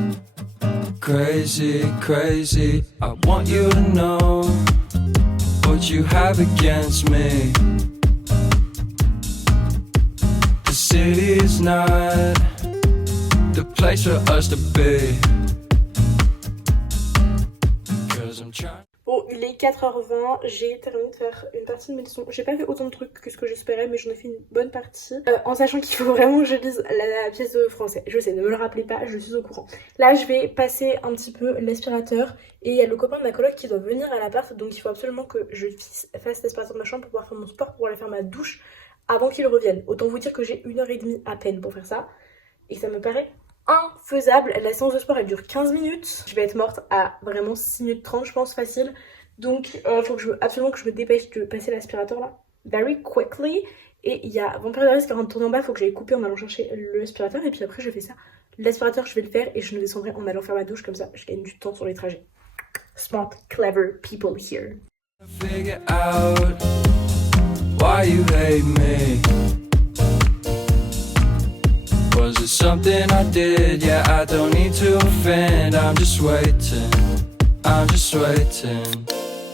Crazy, crazy, I want you to know what you have against me. The city is not place for us to be. 'Cause I'm trying. Bon, il est 4h20, j'ai terminé de faire une partie de mes leçons. J'ai pas fait autant de trucs que ce que j'espérais, mais j'en ai fait une bonne partie. En sachant qu'il faut vraiment que je lise la pièce de français. Je sais, ne me le rappelez pas, je suis au courant. Là, je vais passer un petit peu l'aspirateur. Et il y a le copain de ma coloc qui doit venir à l'appart. Donc il faut absolument que je fasse l'aspirateur de ma chambre pour pouvoir faire mon sport, pour pouvoir aller faire ma douche avant qu'il revienne. Autant vous dire que j'ai 1h30 à peine pour faire ça. Et ça me paraît infaisable. La séance de sport elle dure 15 minutes. Je vais être morte à vraiment 6 minutes 30 je pense facile. Donc faut que absolument que je me dépêche de passer l'aspirateur là. Very quickly. Et il y a Vampire Diaries qui est en train de tourner en bas, faut que j'aille couper en allant chercher l'aspirateur. Et puis après je fais ça. L'aspirateur je vais le faire et je le descendrai en allant faire ma douche, comme ça je gagne du temps sur les trajets. Smart, clever people here. Figure out why you hate me. Was it something I did? Yeah, I don't need to offend. I'm just waiting.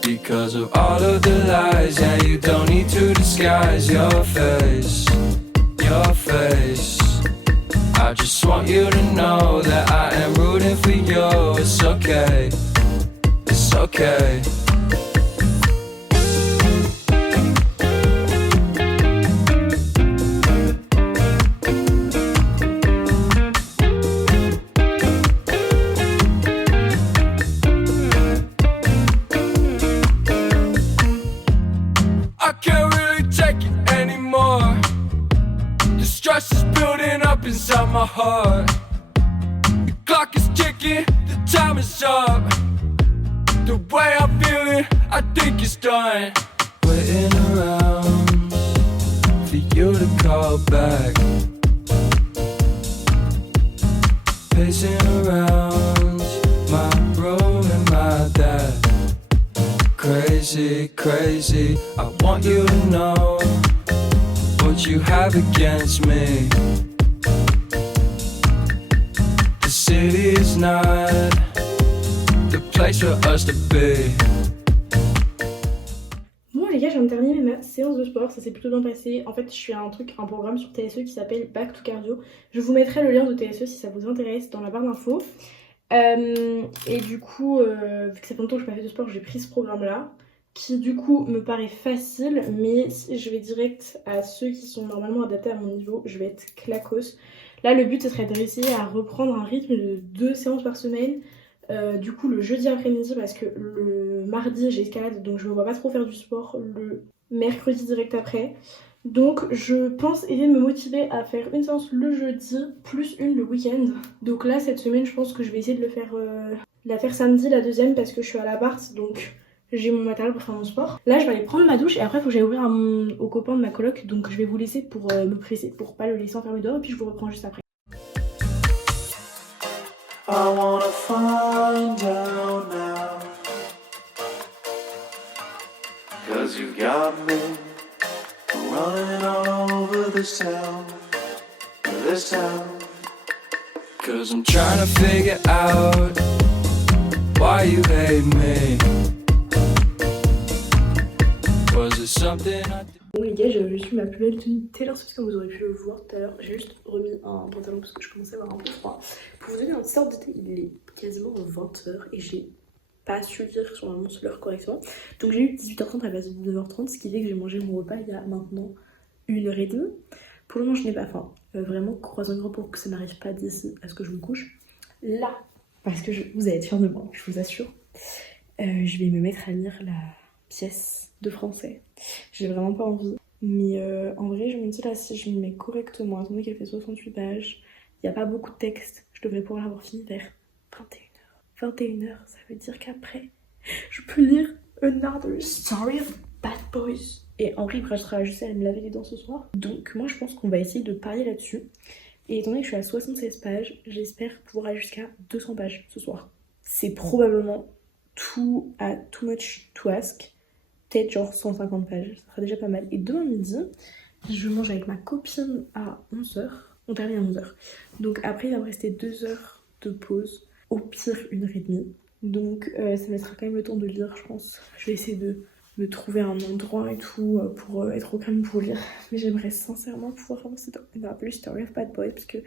Because of all of the lies. Yeah, you don't need to disguise your face. I just want you to know that I am rooting for you. It's okay. It's okay. I can't really take it anymore. The stress is building up inside my heart. The clock is ticking, the time is up. The way I feel it, I think it's done. Waiting around for you to call back. Pacing around my room and my dad. Crazy, crazy, I want you to know what you have against me. The city is not the place for us to be. Bon les gars, je viens de terminer ma séance de sport, ça s'est plutôt bien passé. En fait, je suis à un programme sur TSE qui s'appelle Back to Cardio. Je vous mettrai le lien de TSE si ça vous intéresse dans la barre d'infos. Et du coup, vu que ça fait longtemps que je n'ai pas fait de sport, j'ai pris ce programme-là, qui du coup me paraît facile, mais si je vais direct à ceux qui sont normalement adaptés à mon niveau, je vais être clacos. Là, le but, ce serait de réussir à reprendre un rythme de 2 séances par semaine. Du coup, le jeudi après-midi, parce que le mardi, j'ai escalade, donc je ne me vois pas trop faire du sport le mercredi direct après. Donc je pense essayer de me motiver à faire une séance le jeudi plus une le week-end. Donc là cette semaine je pense que je vais essayer de la faire samedi la deuxième parce que je suis à l'appart donc j'ai mon matériel pour faire mon sport. Là je vais aller prendre ma douche et après il faut que j'aille ouvrir au copain de ma coloc, donc je vais vous laisser pour me presser pour pas le laisser enfermer dehors et puis je vous reprends juste après. I wanna find out now, 'cause you got me running all over this town, 'cause I'm trying to figure out why you hate me. Was it something I did? Bon les gars, je suis ma plus belle tenue Taylor Swift comme vous aurez pu le voir tout à l'heure. J'ai juste remis un pantalon parce que je commençais à avoir un peu froid. Pour vous donner un petit ordre d'idée, il est quasiment 20h et j'ai pas su lire sur ma montre l'heure correctement. Donc j'ai eu 18h30 à la place de 9h30, ce qui fait que j'ai mangé mon repas il y a maintenant 1h30. Pour le moment je n'ai pas faim. Vraiment croisons les doigts pour que ça n'arrive pas d'ici à ce que je me couche. Là, parce que vous allez être fiers de moi, je vous assure. Je vais me mettre à lire la pièce de français. J'ai vraiment pas envie. Mais en vrai je me dis là si je me mets correctement, attendez qu'elle fait 68 pages, il n'y a pas beaucoup de texte, je devrais pouvoir l'avoir fini vers 21h, ça veut dire qu'après, je peux lire Another Story of Bad Boys. Et en vrai, il restera juste à me laver les dents ce soir. Donc moi, je pense qu'on va essayer de parier là-dessus. Et étant donné que je suis à 76 pages, j'espère pouvoir aller jusqu'à 200 pages ce soir. C'est probablement too much to ask. Peut-être genre 150 pages, ça sera déjà pas mal. Et demain midi, je mange avec ma copine à 11h. On termine à 11h. Donc après, il va me rester 2 heures de pause. Au pire 1h30. Donc ça me laissera quand même le temps de lire, je pense. Je vais essayer de me trouver un endroit et tout pour être au calme pour lire. Mais j'aimerais sincèrement pouvoir avancer dans la Story of Bad Boys parce que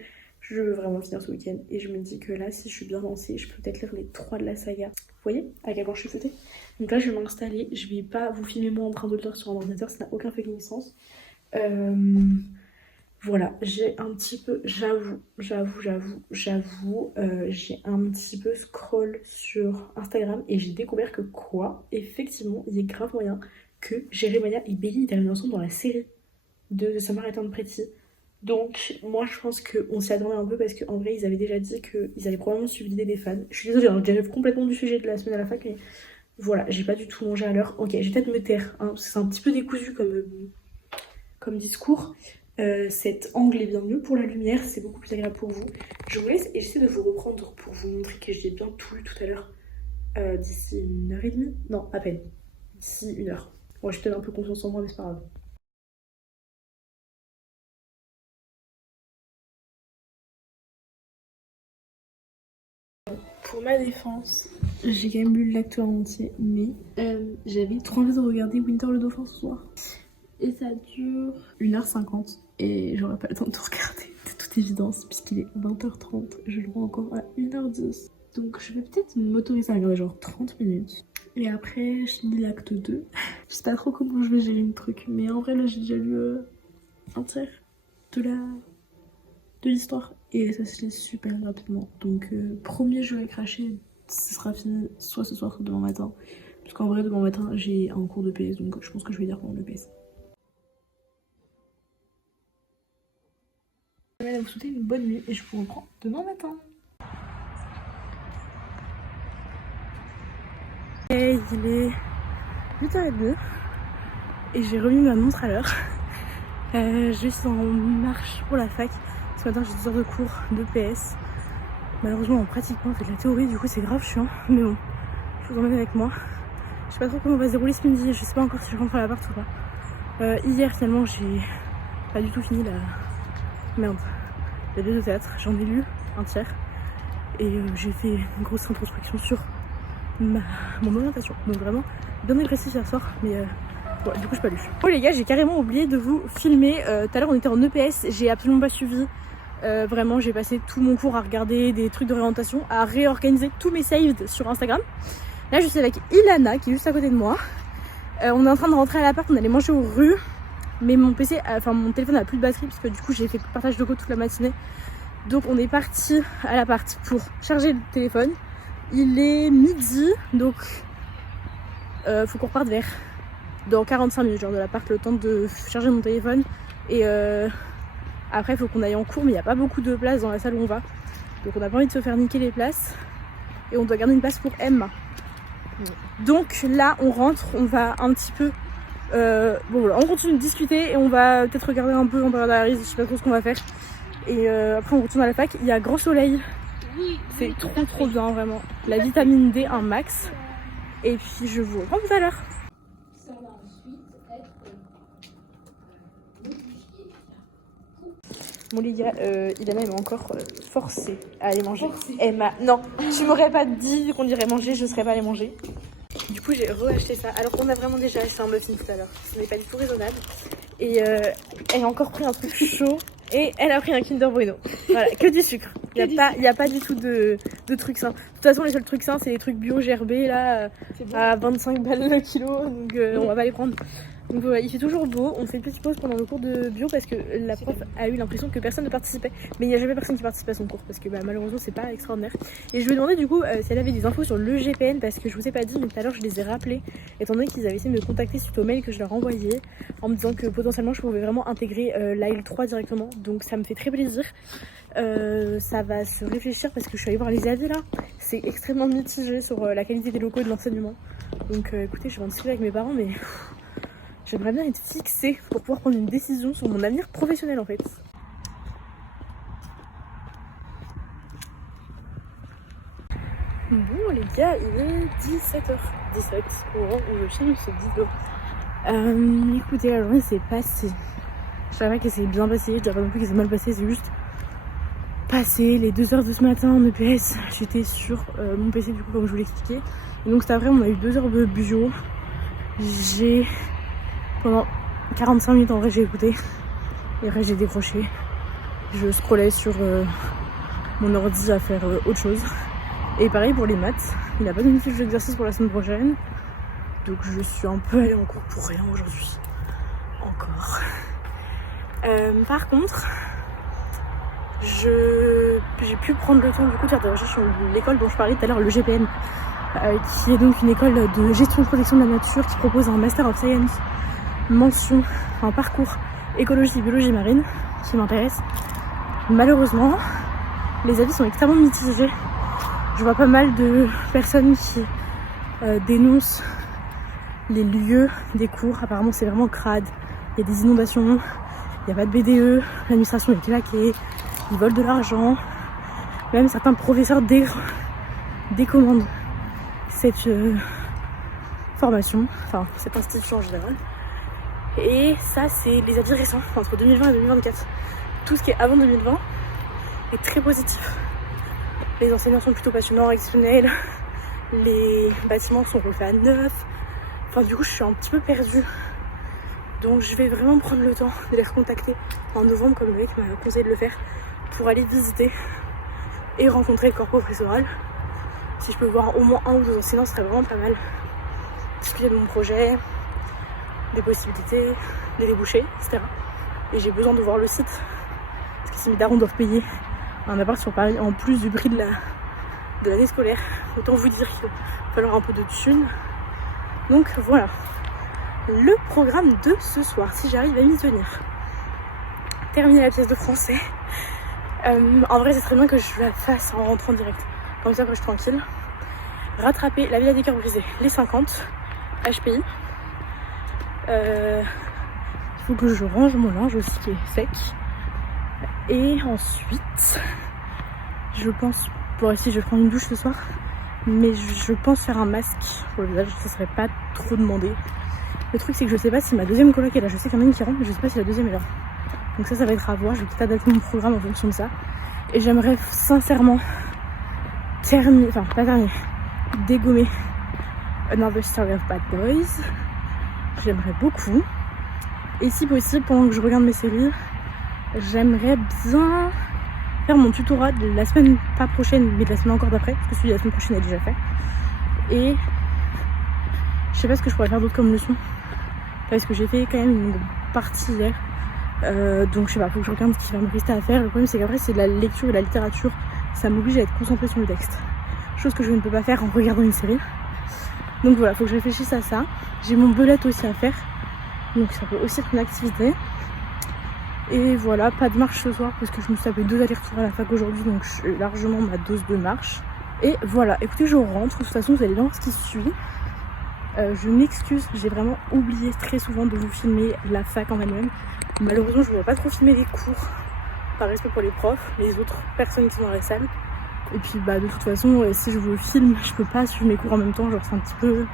Je veux vraiment le finir ce week-end et je me dis que là, si je suis bien lancée, je peux peut-être lire les 3 de la saga. Vous voyez à quel point je suis futée. Donc là, je vais m'installer. Je vais pas vous filmer moi en train de le lire sur un ordinateur, ça n'a aucun fucking sens. Voilà, j'ai un petit peu, j'avoue, j'ai un petit peu scroll sur Instagram et j'ai découvert que effectivement, il y a grave moyen que Jeremiah et Bailey terminent ensemble dans la série de The Summer Eternal Pretty. Donc moi je pense qu'on s'y attendait un peu parce qu'en vrai ils avaient déjà dit qu'ils allaient probablement suivre l'idée des fans. Je suis désolée, je dérive complètement du sujet de la semaine à la fac, mais voilà, j'ai pas du tout mangé à l'heure. Ok, je vais peut-être me taire, hein, parce que c'est un petit peu décousu comme discours. Cet angle est bien mieux pour la lumière, c'est beaucoup plus agréable pour vous. Je vous laisse et j'essaie de vous reprendre pour vous montrer que j'ai bien tout lu tout à l'heure. D'ici 1h30. Non, à peine. D'ici 1 heure. Bon, j'ai peut-être un peu confiance en moi, mais c'est pas grave. Pour ma défense, j'ai quand même lu l'acte en entier, mais j'avais trop envie de regarder Winter le Dauphin ce soir. Et ça dure 1h50 et j'aurais pas le temps de tout regarder, de toute évidence, puisqu'il est 20h30, je le vois encore à 1h10. Donc je vais peut-être m'autoriser à regarder genre 30 minutes. Et après je lis l'acte 2. Je sais pas trop comment je vais gérer le truc, mais en vrai là j'ai déjà lu un tiers de l'histoire. Et ça se lit super rapidement. Donc premier jeu à cracher, ce sera fini soit ce soir soit demain matin. Parce qu'en vrai demain matin j'ai un cours de PS, donc je pense que je vais lire pendant le PS. Je vais vous souhaiter une bonne nuit et je vous reprends demain matin. Et il est 8h02 et j'ai remis ma montre à l'heure. Je suis en marche pour la fac. Ce matin j'ai 2 heures de cours de PS. Malheureusement on pratique pas, on fait de la théorie, du coup c'est grave chiant. Mais bon, je vous emmène avec moi. Je sais pas trop comment on va se dérouler ce midi, je sais pas encore si je rentre à l'appart ou pas. Hier finalement j'ai pas du tout fini la... Merde, la pièce de théâtre, j'en ai lu un tiers. Et j'ai fait une grosse introspection sur mon orientation. Donc vraiment bien dépressif hier soir, mais ouais, du coup j'ai pas lu. Oh les gars, j'ai carrément oublié de vous filmer. Tout à l'heure on était en EPS, j'ai absolument pas suivi. Vraiment j'ai passé tout mon cours à regarder des trucs d'orientation, à réorganiser tous mes saved sur Instagram. Là je suis avec Ilana qui est juste à côté de moi. On est en train de rentrer à l'appart, on allait manger aux rues. Mais mon PC, mon téléphone a plus de batterie parce que du coup j'ai fait partage de go toute la matinée. Donc on est parti à l'appart pour charger le téléphone. Il est midi, donc faut qu'on reparte vers dans 45 minutes genre de l'appart, le temps de charger mon téléphone. Et après il faut qu'on aille en cours, mais il n'y a pas beaucoup de place dans la salle où on va. Donc on n'a pas envie de se faire niquer les places. Et on doit garder une place pour Emma. Donc là on rentre, on va un petit peu... bon voilà, on continue de discuter et on va peut-être regarder un peu en Paradise, je sais pas trop ce qu'on va faire. Et après on retourne à la fac, il y a grand soleil, c'est trop bien vraiment. La vitamine D un max. Et puis je vous reprends tout à l'heure. Ça va ensuite être modifié. Bon les gars, Ilana elle m'a encore forcé à aller manger. Non, tu m'aurais pas dit qu'on irait manger, je serais pas allée manger. Du coup j'ai re-acheté ça, alors qu'on a vraiment déjà acheté un muffin tout à l'heure, ce n'est pas du tout raisonnable. Et elle a encore pris un truc chaud et elle a pris un Kinder Bueno. Voilà, que du sucre, il n'y a pas du tout de trucs sains. De toute façon les seuls trucs sains c'est les trucs bio gerbés là, à 25 balles le kilo, donc on va pas les prendre. Donc voilà, il fait toujours beau, on fait une petite pause pendant le cours de bio parce que la prof a eu l'impression que personne ne participait. Mais il n'y a jamais personne qui participe à son cours parce que malheureusement c'est pas extraordinaire. Et je lui ai demandé du coup si elle avait des infos sur le GPN parce que je vous ai pas dit, mais tout à l'heure je les ai rappelés étant donné qu'ils avaient essayé de me contacter suite au mail que je leur envoyais en me disant que potentiellement je pouvais vraiment intégrer l'AL3 directement. Donc ça me fait très plaisir. Ça va se réfléchir parce que je suis allée voir les avis là. C'est extrêmement mitigé sur la qualité des locaux et de l'enseignement. Donc écoutez, je vais en discuter avec mes parents mais... J'aimerais bien être fixée pour pouvoir prendre une décision sur mon avenir professionnel en fait. Bon les gars, il est 17h17 au moment où je filme ce vidéo. Écoutez, la journée s'est passée. Je savais pas qu'elle s'est bien passée, je dirais pas non plus qu'elle s'est mal passée, c'est juste passé les 2 heures de ce matin en EPS. J'étais sur mon PC du coup comme je vous l'ai expliqué. Et donc c'était après, on a eu 2 heures de bio. Pendant 45 minutes en vrai j'ai écouté et après j'ai décroché. Je scrollais sur mon ordi à faire autre chose. Et pareil pour les maths, il n'a pas donné de fiche d'exercice pour la semaine prochaine. Donc je suis un peu allée en cours pour rien aujourd'hui. Encore. Par contre, j'ai pu prendre le temps du coup de faire des recherches sur l'école dont je parlais tout à l'heure, le GPN, qui est donc une école de gestion de protection de la nature qui propose un Master of Science mention, un parcours écologie, biologie marine qui m'intéresse. Malheureusement, les avis sont extrêmement mitigés. Je vois pas mal de personnes qui dénoncent les lieux des cours. Apparemment c'est vraiment crade, il y a des inondations, il n'y a pas de BDE, l'administration est claquée, ils volent de l'argent. Même certains professeurs décommandent cette formation, enfin cette institution en général. Et ça c'est les avis récents, entre 2020 et 2024. Tout ce qui est avant 2020 est très positif. Les enseignants sont plutôt passionnants, exceptionnels, les bâtiments sont refaits à neuf. Enfin du coup je suis un petit peu perdue. Donc je vais vraiment prendre le temps de les recontacter en novembre comme le mec m'a conseillé de le faire pour aller visiter et rencontrer le corps professoral. Si je peux voir au moins un ou deux enseignants, ce serait vraiment pas mal. Discuter de mon projet, des possibilités, des débouchés, etc. Et j'ai besoin de voir le site. Parce que si mes darons doivent payer un appart sur Paris en plus du prix de l'année scolaire, autant vous dire qu'il va falloir un peu de thunes. Donc voilà. Le programme de ce soir, si j'arrive à m'y tenir. Terminer la pièce de français. En vrai, c'est très bien que je la fasse en rentrant direct. Comme ça, quand je suis tranquille. Rattraper la Villa des Cœurs Brisés, les 50, HPI. Il faut que je range mon linge aussi qui est sec. Et ensuite, je pense, pour essayer, je vais prendre une douche ce soir. Mais je pense faire un masque pour le visage, ça serait pas trop demandé. Le truc c'est que je sais pas si ma deuxième coloc est là, je sais qu'il y en a une qui rentre mais je sais pas si la deuxième est là. Donc ça va être à voir, je vais peut-être adapter mon programme en fonction de ça. Et j'aimerais sincèrement dégommer Another Story of Bad Boys. J'aimerais beaucoup. Et si possible, pendant que je regarde mes séries, j'aimerais bien faire mon tutorat de la semaine, pas prochaine, mais de la semaine encore d'après, parce que celui de la semaine prochaine est déjà fait. Et je sais pas ce que je pourrais faire d'autre comme leçon. Parce que j'ai fait quand même une partie hier. Donc je sais pas, faut que je regarde ce qui va me rester à faire. Le problème c'est qu'après c'est de la lecture et de la littérature. Ça m'oblige à être concentrée sur le texte. Chose que je ne peux pas faire en regardant une série. Donc voilà, faut que je réfléchisse à ça. J'ai mon belette aussi à faire. Donc ça peut aussi être une activité. Et voilà, pas de marche ce soir parce que je me suis tapé 2 allers-retours à la fac aujourd'hui. Donc j'ai largement ma dose de marche. Et voilà, écoutez, je rentre. De toute façon vous allez voir ce qui suit. Je m'excuse, j'ai vraiment oublié très souvent de vous filmer la fac en elle-même. Malheureusement, je ne vois pas trop filmer les cours, par respect pour les profs, les autres personnes qui sont dans la salle. Et puis de toute façon, si je vous filme, je peux pas suivre mes cours en même temps, genre c'est un petit peu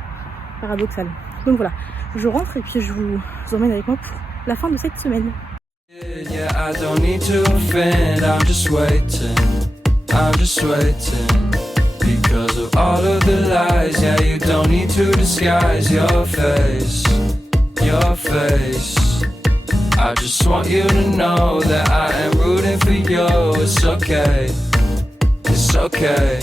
paradoxal. Donc voilà, je rentre et puis je vous emmène avec moi pour la fin de cette semaine. Yeah, I don't need to offend, I'm just waiting. Because of all of the lies, yeah, you don't need to disguise your face. I just want you to know that I am rooting for you. It's okay, it's okay.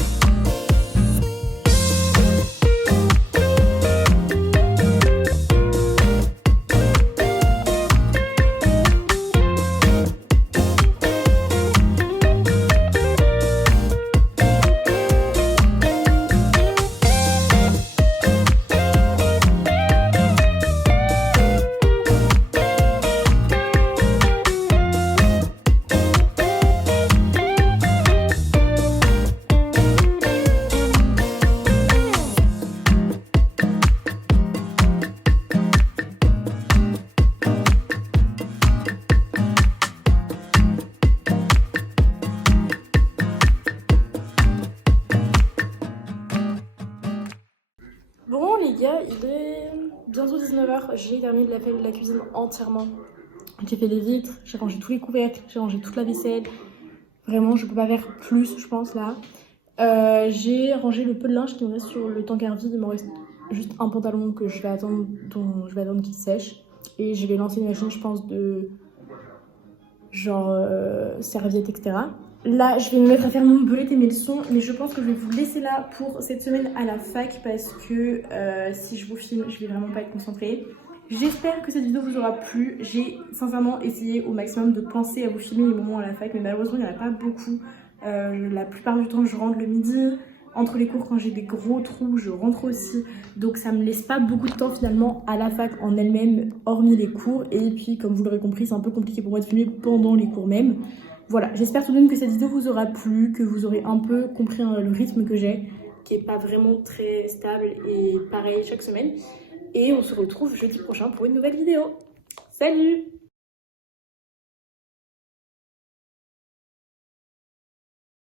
Bon les gars, il est bientôt 19h, j'ai terminé de la cuisine entièrement. J'ai fait les vitres, j'ai rangé tous les couvercles, j'ai rangé toute la vaisselle. Vraiment, je peux pas faire plus, je pense, là. J'ai rangé le peu de linge qui me reste sur le tankard vide. Il me reste juste un pantalon que je vais attendre, qu'il sèche. Et je vais lancer une machine, je pense, de genre serviettes, etc. Là, je vais me mettre à faire mon bullet et mes leçons, mais je pense que je vais vous laisser là pour cette semaine à la fac parce que si je vous filme, je vais vraiment pas être concentrée. J'espère que cette vidéo vous aura plu. J'ai sincèrement essayé au maximum de penser à vous filmer les moments à la fac, mais malheureusement, il n'y en a pas beaucoup. La plupart du temps, je rentre le midi. Entre les cours, quand j'ai des gros trous, je rentre aussi. Donc ça me laisse pas beaucoup de temps finalement à la fac en elle-même, hormis les cours. Et puis, comme vous l'aurez compris, c'est un peu compliqué pour moi de filmer pendant les cours même. Voilà, j'espère tout de même que cette vidéo vous aura plu, que vous aurez un peu compris le rythme que j'ai, qui est pas vraiment très stable et pareil chaque semaine. Et on se retrouve jeudi prochain pour une nouvelle vidéo. Salut!